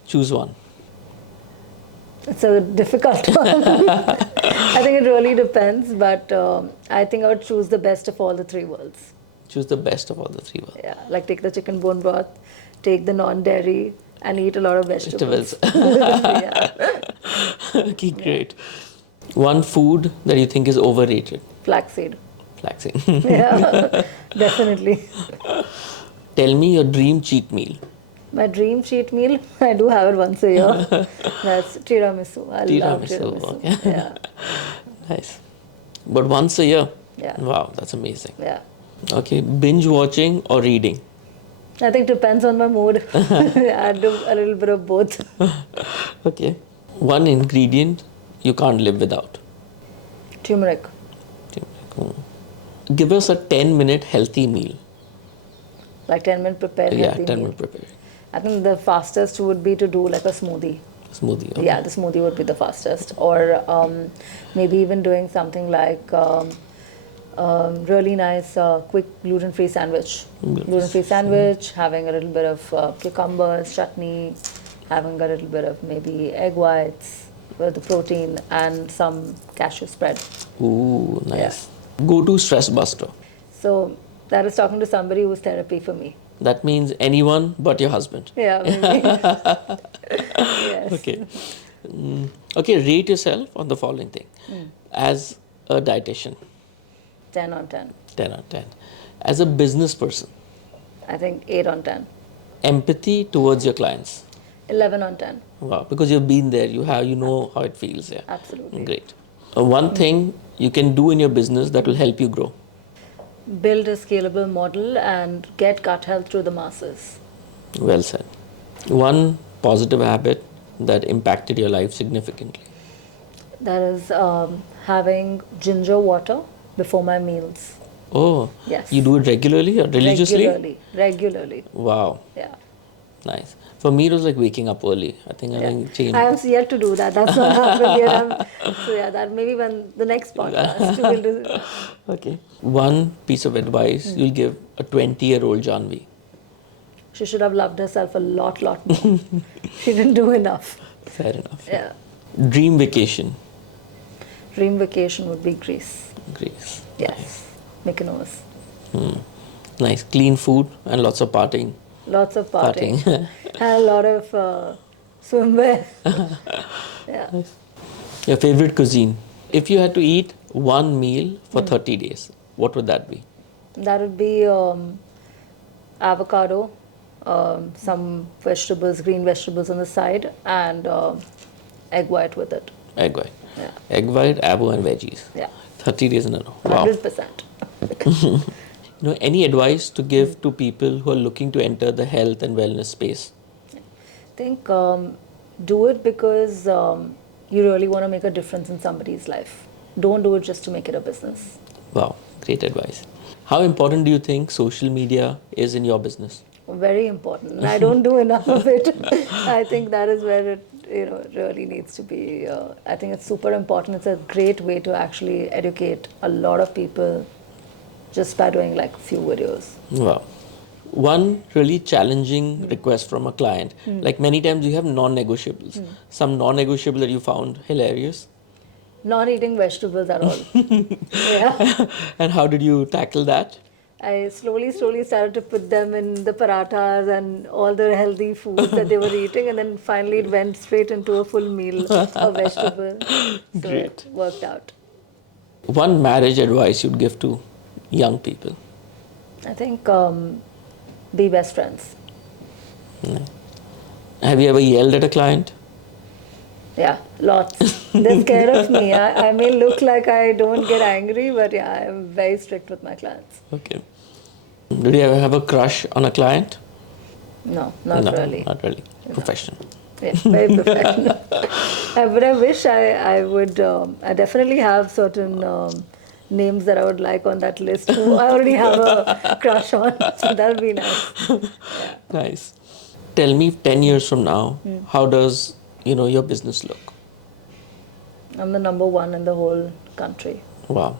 Choose one. It's a difficult one. I think it really depends, but I think I would choose the best of all the 3 worlds. Choose the best of all the 3 worlds. Yeah, like take the chicken bone broth, take the non-dairy, and eat a lot of vegetables. Yeah. Okay, great. One food that you think is overrated? Flaxseed. Flaxseed. Yeah, definitely. Tell me your dream cheat meal. My dream cheat meal, I do have it once a year. That's tiramisu. I love tiramisu. Okay. Yeah. Nice. But once a year? Yeah. Wow, that's amazing. Yeah. Okay, binge watching or reading? I think depends on my mood. I do a little bit of both. Okay. One ingredient you can't live without? Turmeric. Give us a 10-minute healthy meal. Like 10-minute prepared Yeah, healthy 10 meal. minute prepared. I think the fastest would be to do like a smoothie. Smoothie. Okay. Yeah, the smoothie would be the fastest. Or maybe even doing something like really nice, quick gluten-free sandwich. Gluten-free sandwich, having a little bit of cucumbers, chutney, having a little bit of maybe egg whites with the protein and some cashew spread. Ooh, nice. Go to stress buster. So that is talking to somebody who's therapy for me. That means anyone but your husband. Yeah, maybe. Yes. Okay. Okay, rate yourself on the following thing. As a dietitian, 10 on 10. 10 out of 10. As a business person, I think 8 on 10. empathy towards your clients. 11 on 10. Wow, because you've been there, you know how it feels. Yeah. Absolutely. Great. One thing you can do in your business that will help you grow. Build a scalable model and get gut health to the masses. Well said. One positive habit that impacted your life significantly. That is having ginger water before my meals. Oh, Yes. you do it regularly or religiously? Regularly. Wow, Yeah. nice. For me, it was like waking up early. I think I think changed. I have yet to do that. That's not happened yet. So yeah, that maybe when the next podcast we'll do. Okay. One piece of advice you'll give a 20-year-old Janvi. She should have loved herself a lot more. She didn't do enough. Fair enough. Yeah. Dream vacation. Dream vacation would be Greece. Greece. Yes. Mykonos. Nice. Clean food and lots of partying. Lots of partying. And a lot of swimwear. Yeah. Your favorite cuisine. If you had to eat one meal for 30 days, what would that be? That would be avocado, some vegetables, green vegetables on the side, and egg white with it. Egg white. Yeah. Egg white, avo and veggies. Yeah. 30 days in a row. Wow. 100%. Any advice to give to people who are looking to enter the health and wellness space? I think do it because you really want to make a difference in somebody's life. Don't do it just to make it a business. Wow, great advice. How important do you think social media is in your business? Very important. I don't do enough of it. I think that is where it really needs to be. I think it's super important. It's a great way to actually educate a lot of people just by doing like a few videos. Wow. One really challenging request from a client. Like many times you have non-negotiables. Some non-negotiable that you found hilarious. Not eating vegetables at all. Yeah. And how did you tackle that? I slowly started to put them in the parathas and all the healthy foods that they were eating, and then finally it went straight into a full meal of vegetables. So Great. it worked out. One marriage advice you'd give to young people? I think be best friends. Have you ever yelled at a client? Yeah, lots. They're scared of me. I may look like I don't get angry, but yeah, I'm very strict with my clients. Okay. Did you ever have a crush on a client? No, not really. Not really. Professional. Yeah, very professional. But I wish I would. I definitely have certain names that I would like on that list who I already have a crush on. So that would be nice. Yeah. Nice. Tell me, 10 years from now, how does your business look? I'm the number one in the whole country. Wow.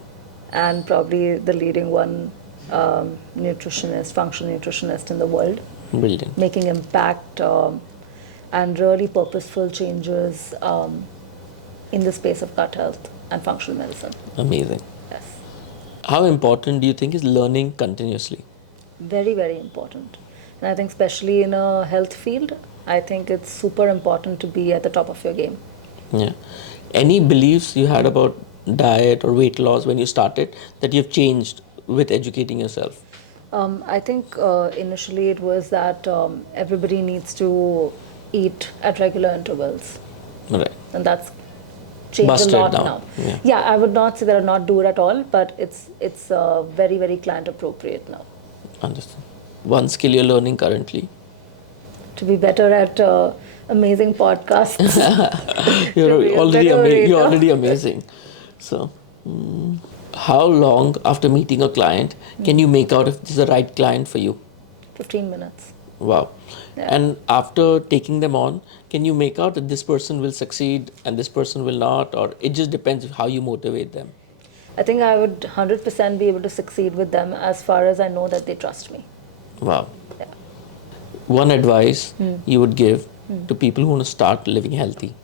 And probably the leading one nutritionist, functional nutritionist in the world. Brilliant. Making impact and really purposeful changes in the space of gut health and functional medicine. Amazing. Yes. How important do you think is learning continuously? Very, very important. And I think especially in a health field, I think it's super important to be at the top of your game. Yeah. Any beliefs you had about diet or weight loss when you started that you've changed with educating yourself? I think initially it was that everybody needs to eat at regular intervals. Right. And that's changed Busted a lot now. now. Yeah. I would not say that I not do it at all, but it's very, very client appropriate now. Understand. One skill you're learning currently? To be better at amazing podcasts. You're already amazing. So, how long after meeting a client can you make out if this is the right client for you? 15 minutes. Wow. Yeah. And after taking them on, can you make out that this person will succeed and this person will not, or it just depends how you motivate them? I think I would 100% be able to succeed with them as far as I know that they trust me. Wow. Yeah. One advice you would give to people who want to start living healthy?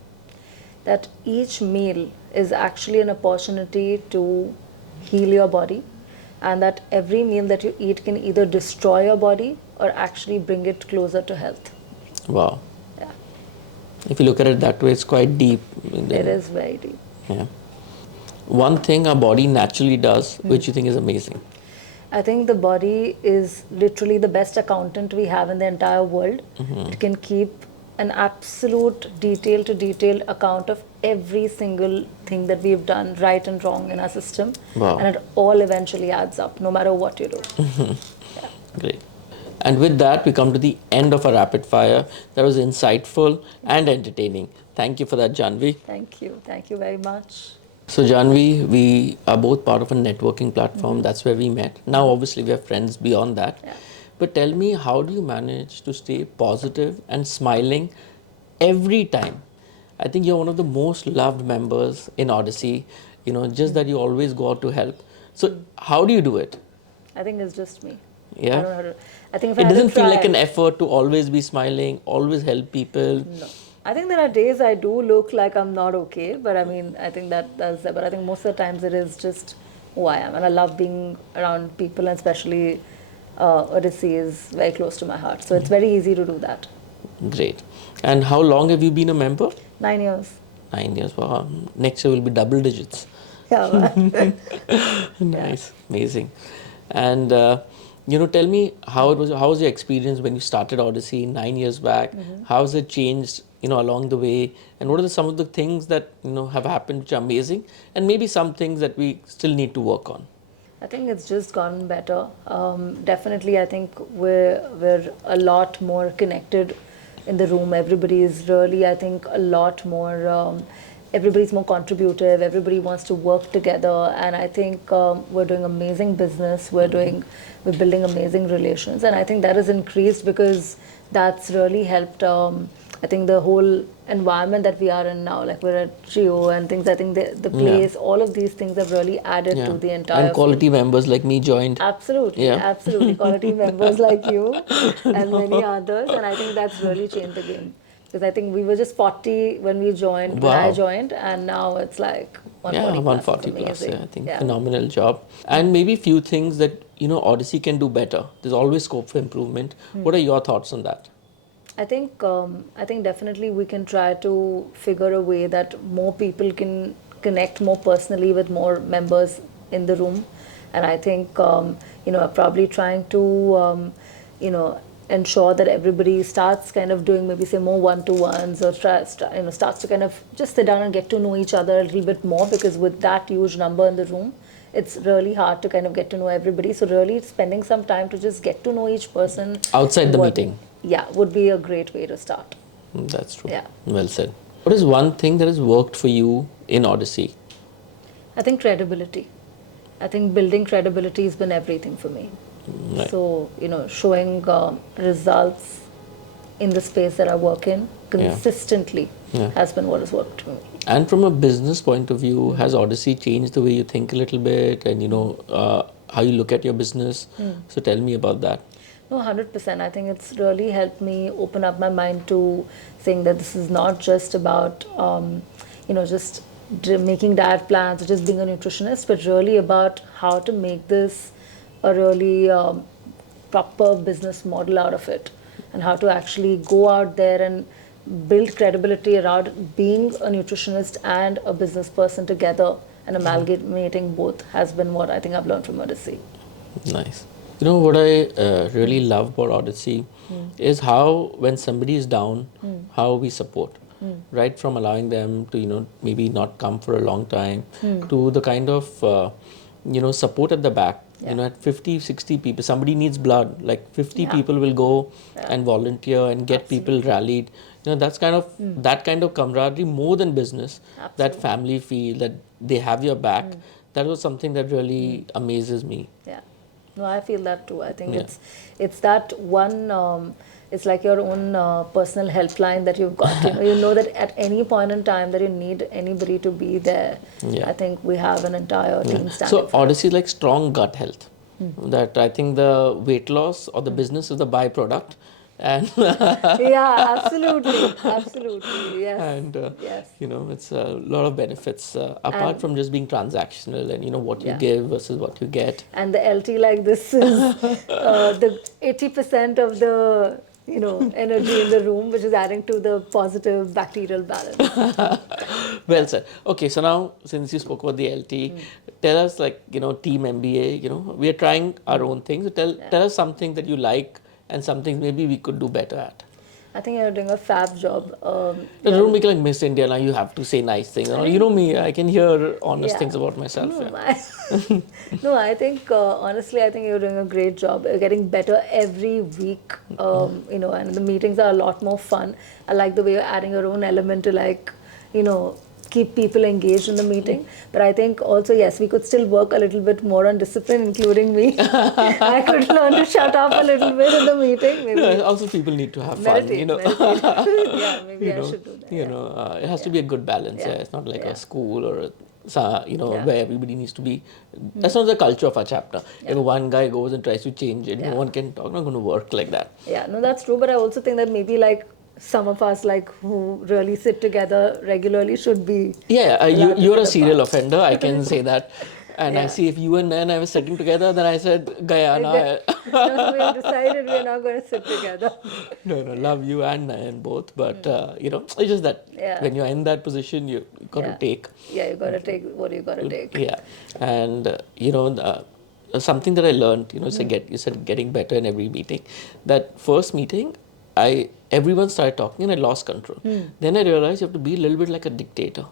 That each meal is actually an opportunity to heal your body, and that every meal that you eat can either destroy your body or actually bring it closer to health. Wow. Yeah, If you look at it that way, it's quite deep. And it then, is very deep. yeah. One thing our body naturally does, which you think is amazing. I think the body is literally the best accountant we have in the entire world. It can keep an absolute detail to detailed account of every single thing that we've done right and wrong in our system, Wow. and it all eventually adds up no matter what you do. Yeah. Great. And with that, we come to the end of our rapid fire. That was insightful and entertaining. Thank you for that, Janvi. Thank you. Thank you very much. So, Janvi, we are both part of a networking platform. That's where we met. Now, obviously, we are friends beyond that. Yeah. But tell me, how do you manage to stay positive and smiling every time? I think you're one of the most loved members in Odyssey, just that you always go out to help. So, how do you do it? I think it's just me. I Yeah. don't know how to. I think if I It had to doesn't feel like an try, effort to always be smiling, always help people. no. I think there are days I do look like I'm not okay, but I mean, I think that's there. But I think most of the times it is just who I am, and I love being around people, and especially Odyssey is very close to my heart, so it's very easy to do that. Great. And how long have you been a member? 9 years. 9 years. Wow. Next year will be double digits. Yeah. Nice. Amazing. And tell me how was your experience when you started Odyssey 9 years back? How has it changed, along the way? And what are some of the things that, have happened which are amazing? And maybe some things that we still need to work on. I think it's just gotten better. Definitely, I think we're a lot more connected in the room. Everybody is really, I think, a lot more. Everybody's more contributive. Everybody wants to work together, and I think we're doing amazing business. We're building amazing relations, and I think that has increased because that's really helped. I think the whole environment that we are in now, like we're at Trio and things, I think the place, all of these things have really added to the entire And quality feel. members like me joined. Absolutely, Yeah. absolutely. Quality members like you and many others, and I think that's really changed the game. Because I think we were just 40 when we joined, when I Wow. joined, and now it's like 140 Yeah, plus. It's 140 plus. amazing. Yeah, I think Yeah. phenomenal job. And maybe few things that Odyssey can do better. There's always scope for improvement. What are your thoughts on that? I think definitely we can try to figure a way that more people can connect more personally with more members in the room, and I think probably trying to ensure that everybody starts kind of doing maybe say more one-to-ones or starts to kind of just sit down and get to know each other a little bit more, because with that huge number in the room, it's really hard to kind of get to know everybody. So really spending some time to just get to know each person Outside the meeting. Yeah, would be a great way to start. That's true. Yeah. Well said. What is one thing that has worked for you in Odyssey? I think credibility. I think building credibility has been everything for me. Right. So, showing results in the space that I work in consistently has been what has worked for me. And from a business point of view, has Odyssey changed the way you think a little bit and, how you look at your business? So tell me about that. No, 100%. I think it's really helped me open up my mind to saying that this is not just about, just making diet plans or just being a nutritionist, but really about how to make this a really proper business model out of it, and how to actually go out there and build credibility around being a nutritionist and a business person together, and amalgamating both has been what I think I've learned from Odyssey. Nice. What I really love about Odyssey is how when somebody is down, how we support. Right from allowing them to, maybe not come for a long time, to the kind of, support at the back. At 50, 60 people, somebody needs blood, like 50 people will go and volunteer and get people rallied. That's kind of that kind of camaraderie more than business, that family feel that they have your back. That was something that really amazes me. Yeah, no, I feel that too. I think it's that one. it's like your own personal helpline that you've got. You know that at any point in time that you need anybody to be there. Yeah. I think we have an entire team standing So for us. Odyssey is like strong gut health. That I think the weight loss or the business is the byproduct, and Yeah, absolutely, absolutely, yes, and yes. it's a lot of benefits apart And from just being transactional and what you yeah. give versus what you get. And the LT like this is the 80% of the energy in the room, which is adding to the positive bacterial balance. Well said. Okay, so now since you spoke about the LT, tell us team MBA. We are trying our own things. So tell us something that you like and something maybe we could do better at. I think you're doing a fab job. Don't make like Miss India now. You have to say nice things. You know me. I can hear honest Yeah. things about myself. No, Yeah. no, I think honestly, I think you're doing a great job. You're getting better every week. And the meetings are a lot more fun. I like the way you're adding your own element to keep people engaged in the meeting. But I think also, yes, we could still work a little bit more on discipline, including me. I could learn to shut up a little bit in the meeting. Maybe No, also people need to have fun. meditate. Yeah, maybe I should do that. It has to be a good balance. Yeah, it's not like a school or where everybody needs to be. That's not the culture of our chapter. If one guy goes and tries to change it, no one can talk. Not going to work like that. Yeah, no, that's true. But I also think that maybe some of us who really sit together regularly should be. You're a serial offender. I can say that. And I Yeah. see if you and I were sitting together, then I said, Gayana. No, we have decided we're not going to sit together. No, love you and Nayan both. But, it's just that when you're in that position, you got to take. Yeah, you got to take what you got to take. Yeah. And, something that I learned, you said getting better in every meeting. That first meeting, everyone started talking and I lost control. Then I realized you have to be a little bit like a dictator.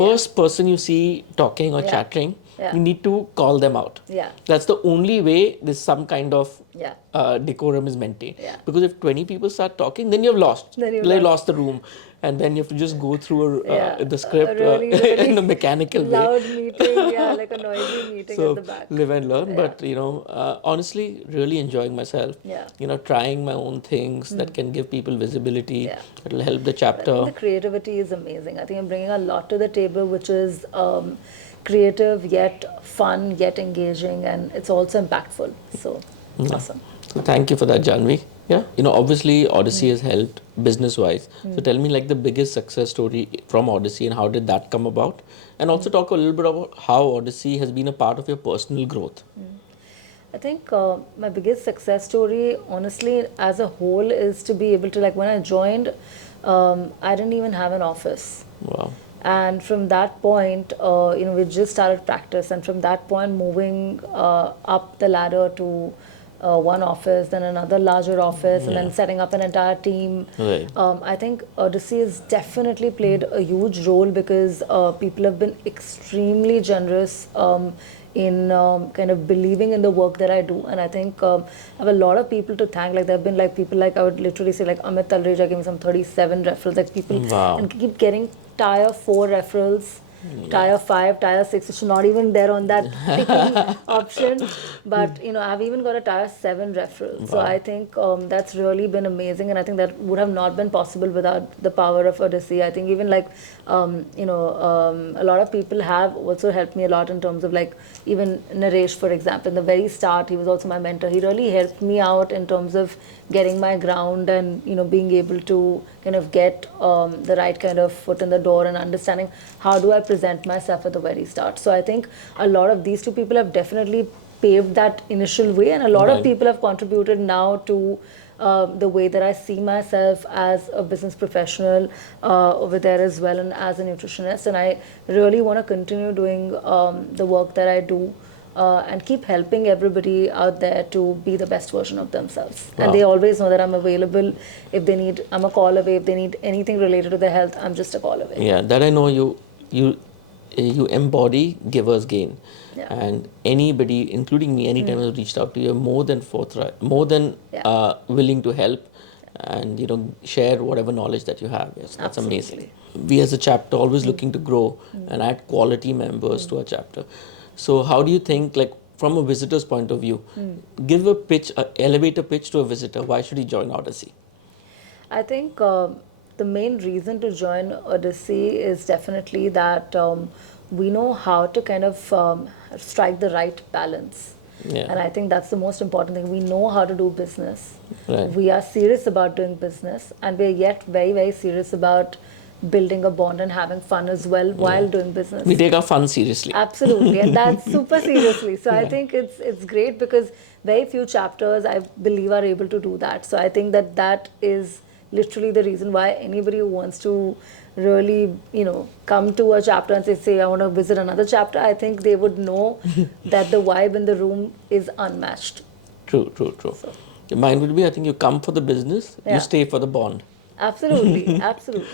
First person you see talking or chattering, you need to call them out. Yeah. That's the only way there's some kind of decorum is maintained. Yeah. Because if 20 people start talking, then you've lost. Then you've lost the room. And then you have to just go through the script really in a mechanical loud way. meeting, like a noisy meeting So at the back. live and learn. But, honestly, really enjoying myself. Yeah. Trying my own things that can give people visibility. Yeah. It'll help the I chapter. think the creativity is amazing. I think I'm bringing a lot to the table, which is creative yet fun yet engaging, and it's also impactful. So awesome. So thank you for that, Janvi. Yeah, obviously Odyssey has helped business-wise. So tell me the biggest success story from Odyssey and how did that come about? And also talk a little bit about how Odyssey has been a part of your personal growth. I think my biggest success story, honestly, as a whole, is to be able to, when I joined, I didn't even have an office. Wow. And from that point, we just started practice. And from that point, moving up the ladder to one office, then another larger office, and then setting up an entire team. Right. I think Odyssey has definitely played a huge role because people have been extremely generous in kind of believing in the work that I do. And I think I have a lot of people to thank. There have been people I would literally say Amit Talreja gave me some 37 referrals. People and keep getting tier 4 referrals. Tier 5, tier 6, it's not even there on that ticking option. But, I've even got a tier 7 referral. Wow. So I think that's really been amazing. And I think that would have not been possible without the power of Odyssey. I think even a lot of people have also helped me a lot in terms of even Naresh, for example. In the very start, he was also my mentor. He really helped me out in terms of getting my ground and, being able to kind of get the right kind of foot in the door and understanding how do I present myself at the very start. So I think a lot of these two people have definitely paved that initial way, and a lot of people have contributed now to the way that I see myself as a business professional over there as well, and as a nutritionist. And I really want to continue doing the work that I do and keep helping everybody out there to be the best version of themselves. Wow. And they always know that I'm available if they need, I'm a call away. If they need anything related to their health, I'm just a call away. Yeah, that I know you embody givers gain. Yeah. And anybody, including me, anytime I've reached out to you, more than forthright, more than willing to help and share whatever knowledge that you have. Yes, that's Absolutely. Amazing. We as a chapter always looking to grow and add quality members to our chapter. So how do you think from a visitor's point of view, give a pitch, a elevator pitch to a visitor. Why should he join Odyssey? I think the main reason to join Odyssey is definitely that we know how to kind of strike the right balance. Yeah. And I think that's the most important thing. We know how to do business. Right. We are serious about doing business, and we're yet very, very serious about building a bond and having fun as well while doing business. We take our fun seriously. Absolutely, and that's super seriously. So I think it's great because very few chapters I believe are able to do that. So I think that is literally the reason why anybody who wants to really, come to a chapter and say, I want to visit another chapter, I think they would know that the vibe in the room is unmatched. True. So. Mine would be, I think you come for the business, you stay for the bond. Absolutely, absolutely.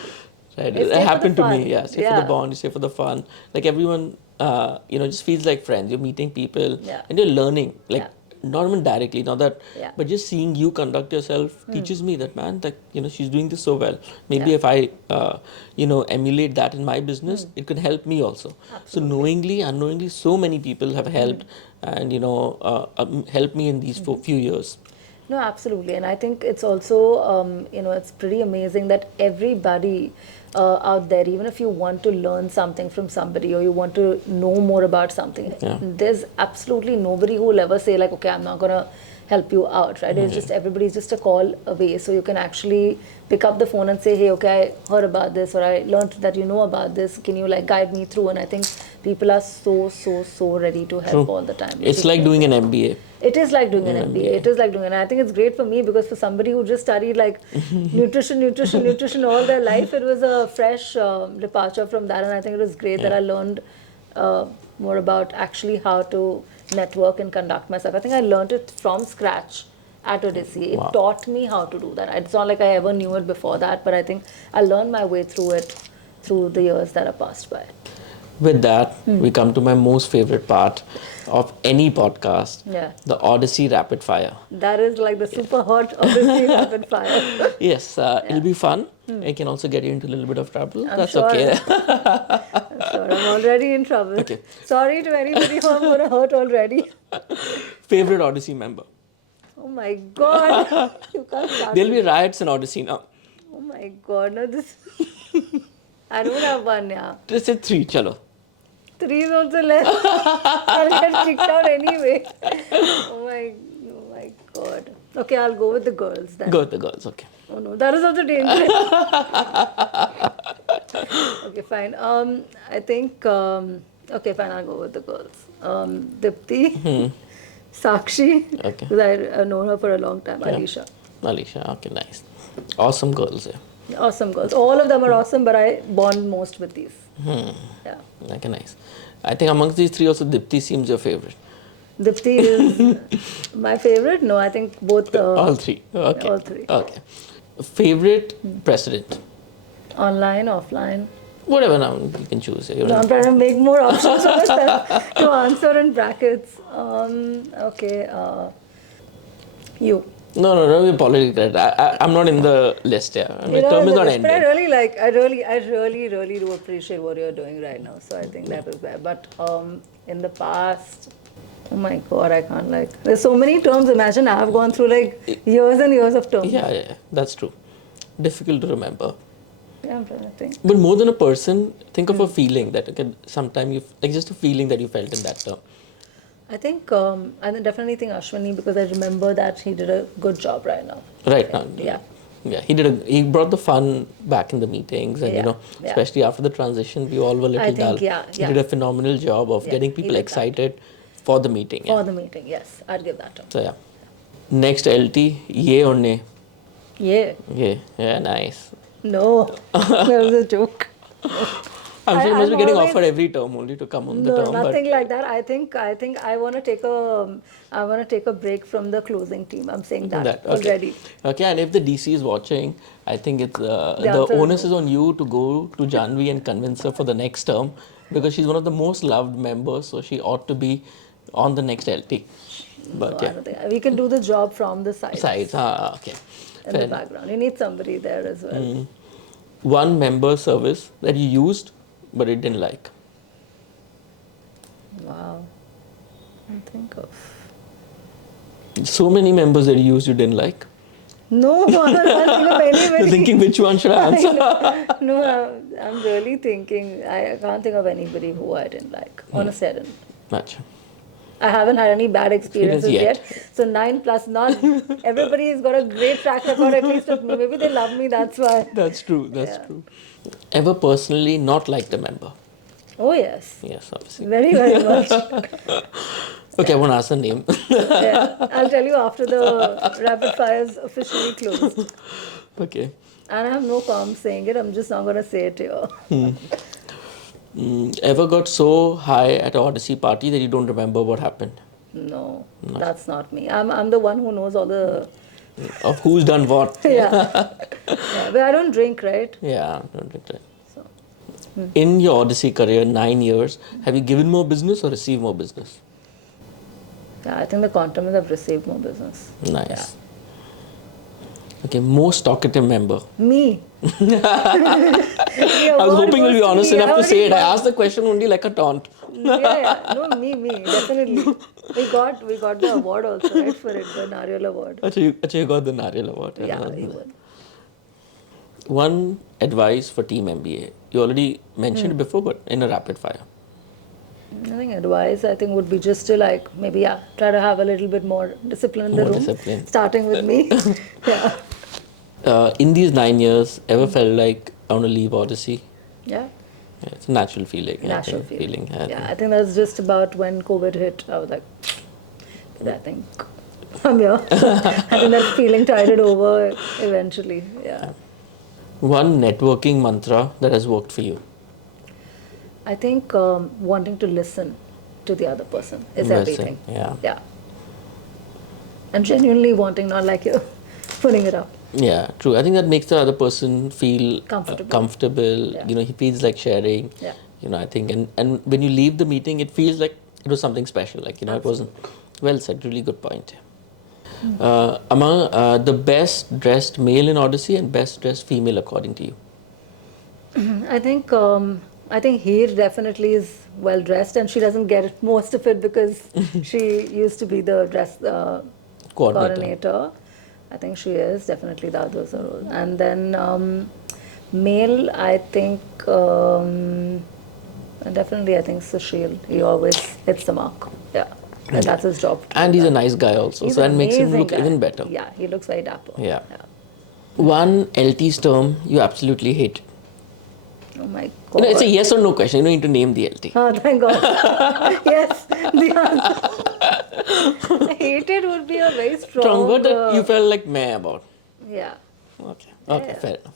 Right. You It stay for happened the to fun. me. Yeah. Stay for the bond. You stay for the fun. Like everyone, just feels like friends. You're meeting people, and you're learning. Like not even directly, not that, but just seeing you conduct yourself teaches me that, man. Like she's doing this so well. Maybe if I, emulate that in my business, it could help me also. So knowingly, unknowingly, so many people have helped, and helped me in these few years. No, absolutely. And I think it's also, it's pretty amazing that everybody out there, even if you want to learn something from somebody or you want to know more about something, there's absolutely nobody who will ever say like, okay, I'm not going to help you out, right? It's just, everybody's just a call away. So you can actually pick up the phone and say, hey, okay, I heard about this, or I learned that you know about this. Can you like guide me through? And I think people are so ready to help all the time. It's like doing an MBA. It is like doing an MBA. It is like doing, and I think it's great for me because for somebody who just studied like nutrition all their life, it was a fresh departure from that, and I think it was great that I learned more about actually how to network and conduct myself. I think I learned it from scratch at Odyssey. It taught me how to do that. It's not like I ever knew it before that, but I think I learned my way through it through the years that have passed by. With that, we come to my most favorite part of any podcast, the Odyssey Rapid Fire. That is like the super hot Odyssey Rapid Fire. Yes, it'll be fun. It can also get you into a little bit of trouble. That's sure. okay. I'm sure I'm already in trouble. Okay. Sorry to anybody who I'm going to hurt already. Favorite Odyssey member? Oh my God. You can't start. There'll be riots in Odyssey now. Oh my God. No, this. I don't have one, yeah. Just say 3, chalo. 3 is also less. I'll get kicked out anyway. Oh my God. Okay, I'll go with the girls then. Go with the girls, okay. Oh no, that is also dangerous. Okay, fine. I think, okay, fine, I'll go with the girls. Dipti, Sakshi, Okay. because I've known her for a long time, Alisha. Alisha, okay, nice. Awesome girls, yeah. Awesome girls. All of them are awesome, but I bond most with these. Yeah. Okay, nice. I think amongst these 3 also Dipti seems your favorite. Dipti is my favorite. No, I think both. All 3. Okay. All 3. Okay. Favorite president? Online, offline. Whatever now you can choose. No, I'm trying to make more options for myself to answer in brackets. Okay. You. No, don't be politically correct. I'm not in the list, yeah. My term is not ending. But I really do appreciate what you're doing right now. So I think that is there. But in the past, oh my God, I can't there's so many terms. Imagine I've gone through like years and years of terms. Yeah, that's true. Difficult to remember. Yeah, I'm trying to think. But more than a person, think of a feeling that, okay, sometime just a feeling that you felt in that term. I think, I definitely think Ashwini, because I remember that he did a good job right now. Right now. Yeah. Yeah, he brought the fun back in the meetings, and especially after the transition, we all were a little dull. He did a phenomenal job of getting people excited for the meeting. For the meeting, yes. I'd give that to him. So yeah. Next LT, yay or nay? Yeah. Yeah, nice. No, that was a joke. I'm sure you must be getting offered every term only to come on the term. No, nothing like that. I think I want to take a break from the closing team. I'm saying that already. Okay, and if the DC is watching, I think it's the onus is on you to go to Janvi and convince her for the next term, because she's one of the most loved members, so she ought to be on the next LT. But I don't think we can do the job from the sides. Okay. In the background, you need somebody there as well. One member service that you used but it didn't like. Wow. I think of. So many members that you used you didn't like. No, I'm not thinking of anybody. You're thinking which one should I answer? No, I'm really thinking. I can't think of anybody who I didn't like. Honestly, I didn't. Much. I haven't had any bad experiences Experience yet. So 9 plus, not everybody's got a great track record, at least with me. Maybe they love me, that's why. That's true. That's Yeah. true. Ever personally not liked a member? Oh, yes. Yes, obviously. Very, very much. Okay, I won't ask the name. Yeah. I'll tell you after the rapid fires officially closed. Okay. And I have no qualms saying it. I'm just not going to say it here. Ever got so high at an Odyssey party that you don't remember what happened? No, that's not me. I'm the one who knows all the... Of who's done what? Yeah. Yeah. But I don't drink, right? Yeah, don't drink that. So, In your Odyssey career, 9 years, have you given more business or received more business? yeah, I think the quantum is I've received more business. Nice. Okay, most talkative member. Me. I was hoping you'll be honest enough to say it. I asked the question only like a taunt. Yeah. No, me, definitely. We got the award also, right, for it, the Nariyal award. Acha, you got the Nariyal award. Yeah, he won. One advice for Team MBA. You already mentioned it before, but in a rapid fire. I think advice, would be just to maybe, try to have a little bit more discipline in the More room. discipline. Starting with me. Yeah. In these 9 years, ever felt like I want to leave Odyssey? Yeah. Yeah, it's a natural feeling. Natural I think, feeling. I Yeah, think. I think that's just about when COVID hit. I was like, I think I'm here. I think that feeling tided over eventually. Yeah. One networking mantra that has worked for you. I think wanting to listen to the other person is Listen, everything. yeah. Yeah. And genuinely wanting, not like you're putting it up. Yeah, true. I think that makes the other person feel comfortable. Yeah. He feels like sharing. Yeah. I think, and when you leave the meeting, it feels like it was something special. Like, it wasn't, well said, really good point. Among the best dressed male in Odyssey and best dressed female according to you? I think Heer definitely is well dressed, and she doesn't get most of it because she used to be the dress coordinator. I think she is definitely those are roles. And then male, I think definitely Sushil. He always hits the mark. Yeah, and that's his job. And he's a nice guy also, He's so that an makes him amazing look guy. even better. Yeah, he looks very dapper. Yeah. One LT's term you absolutely hate. Oh my God. It's a yes or no question. You don't need to name the LT. Oh, thank God. Yes, the answer. Hated would be a very strong word that you felt like meh about. Yeah. Okay, Yeah. fair enough.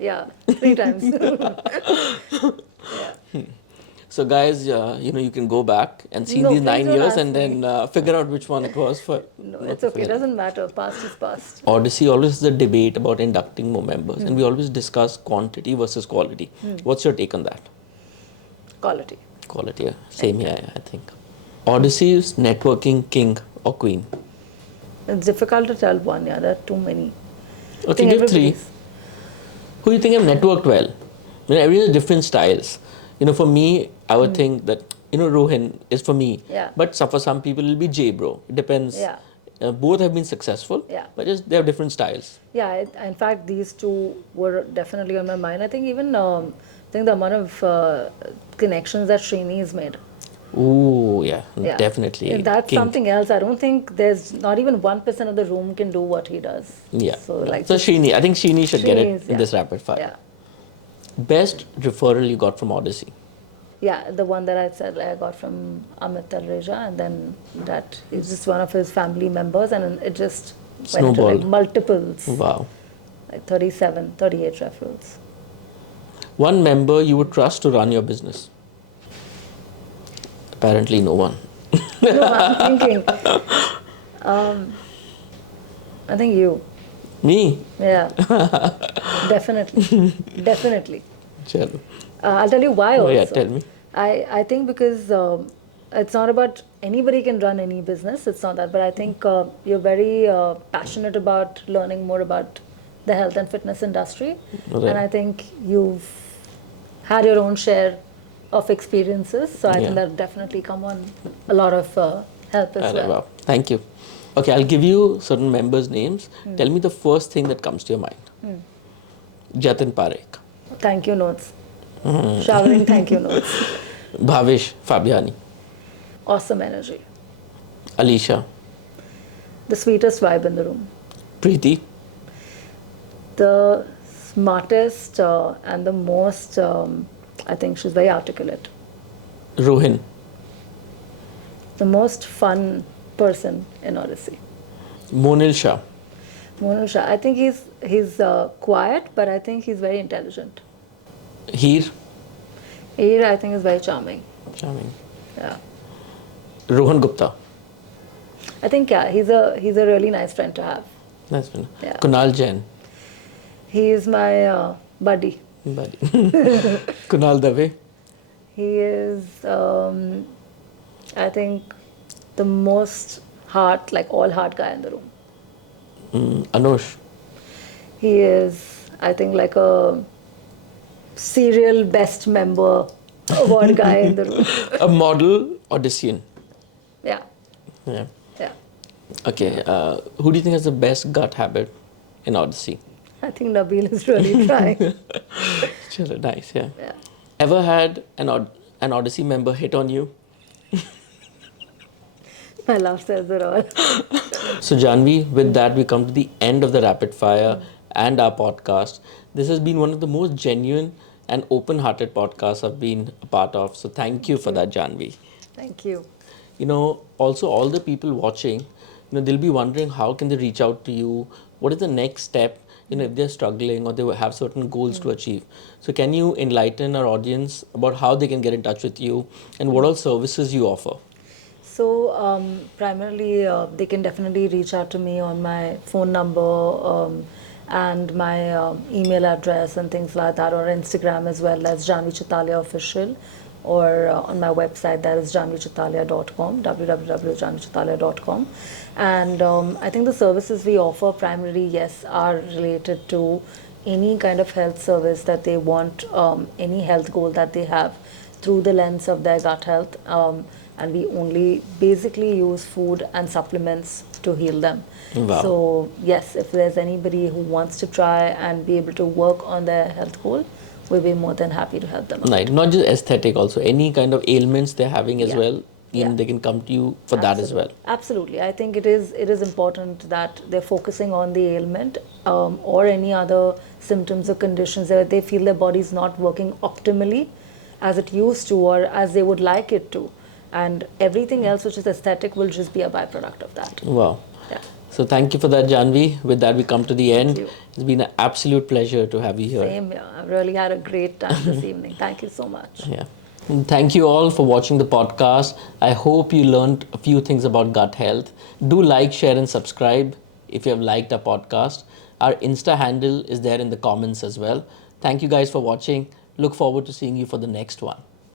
Yeah. 3 times. Yeah. So guys, you can go back and see No, these please 9 don't years ask and then figure out which one it was for. No, it's okay. It doesn't matter. Past is past. Odyssey always is a debate about inducting more members, and we always discuss quantity versus quality. What's your take on that? Quality. Quality, yeah. Same here, I think. Odyssey is networking king or queen? It's difficult to tell one. Yeah, there are too many. Okay, give 3. everybody's- Who do you think have networked well? Everyone has different styles. For me, I would think that, Rohin is for me. Yeah. But for some people, it'll be J, bro. It depends. Yeah. Both have been successful, Yeah. but just they have different styles. Yeah, in fact, these two were definitely on my mind. I think even the amount of connections that Srini has made. Ooh, yeah, Yeah. definitely. That's King. something else. I don't think there's not even 1% of the room can do what he does. Yeah. So Srini, I think Srini should get it Srini's, in this rapid fire. Yeah. Best referral you got from Odyssey? Yeah, the one that I said I got from Amit Talreja, and then that is just one of his family members, and it just went into Snowballed. multiples, Wow. 37, 38 referrals. One member you would trust to run your business? Apparently no one. No, I'm thinking, I think you. Me? Yeah, definitely. Chalo. I'll tell you why also. Oh, yeah, tell me. I think because it's not about anybody can run any business. It's not that. But I think you're very passionate about learning more about the health and fitness industry. Right. And I think you've had your own share of experiences. So I Yeah. think that definitely come on a lot of help as well. Wow. Thank you. Okay, I'll give you certain members' names. Tell me the first thing that comes to your mind. Jatin Parekh, Thank you notes. Showering thank you notes. Bhavesh Fabiani, Awesome energy. Alicia, The sweetest vibe in the room. Preeti, The smartest and the most, I think she's very articulate. Rohin, The most fun person in Odyssey. Monil Shah, Monu Shah. I think he's quiet, but I think he's very intelligent. Heer, Air, I think, is very charming. charming, Yeah. Rohan Gupta, I think he's a really nice friend to have. nice one, Yeah. Kunal Jain, He is my buddy. buddy, Kunal Dave, He is, I think, the most all heart guy in the room. Anush, He is, I think, like a serial best member award guy in the room. a model Odyssean. Yeah, Yeah. yeah. Okay, who do you think has the best gut habit in Odyssey? I think Nabil is really trying. Chalo, nice, yeah. Yeah. Ever had an Odyssey member hit on you? My love says it all. So, Janvi, with that, we come to the end of the rapid fire and our podcast. This has been one of the most genuine and open hearted podcasts I've been a part of. So, thank you for that, Janvi. Thank you. Also all the people watching, they'll be wondering how can they reach out to you? What is the next step, if they're struggling or they have certain goals to achieve? So, can you enlighten our audience about how they can get in touch with you and what all services you offer? So primarily, they can definitely reach out to me on my phone number and my email address and things like that, or Instagram as well as Janvi Chitalia official, or on my website that is janvichitalia.com, www.janvichitalia.com. And I think the services we offer primarily, yes, are related to any kind of health service that they want, any health goal that they have through the lens of their gut health. And we only basically use food and supplements to heal them. Wow. So yes, if there's anybody who wants to try and be able to work on their health goal, we'll be more than happy to help them out. Right, not just aesthetic, also any kind of ailments they're having as Yeah. well. Yeah. They can come to you for that as well. Absolutely. I think it is important that they're focusing on the ailment or any other symptoms or conditions that they feel their body's not working optimally as it used to or as they would like it to. And everything else which is aesthetic will just be a byproduct of that. Wow. Yeah. So thank you for that, Janvi. With that, we come to the end. you. It's been an absolute pleasure to have you here. Same here. I've really had a great time this evening. Thank you so much. Yeah. And thank you all for watching the podcast. I hope you learned a few things about gut health. Do like, share, and subscribe if you have liked our podcast. Our Insta handle is there in the comments as well. Thank you guys for watching. Look forward to seeing you for the next one.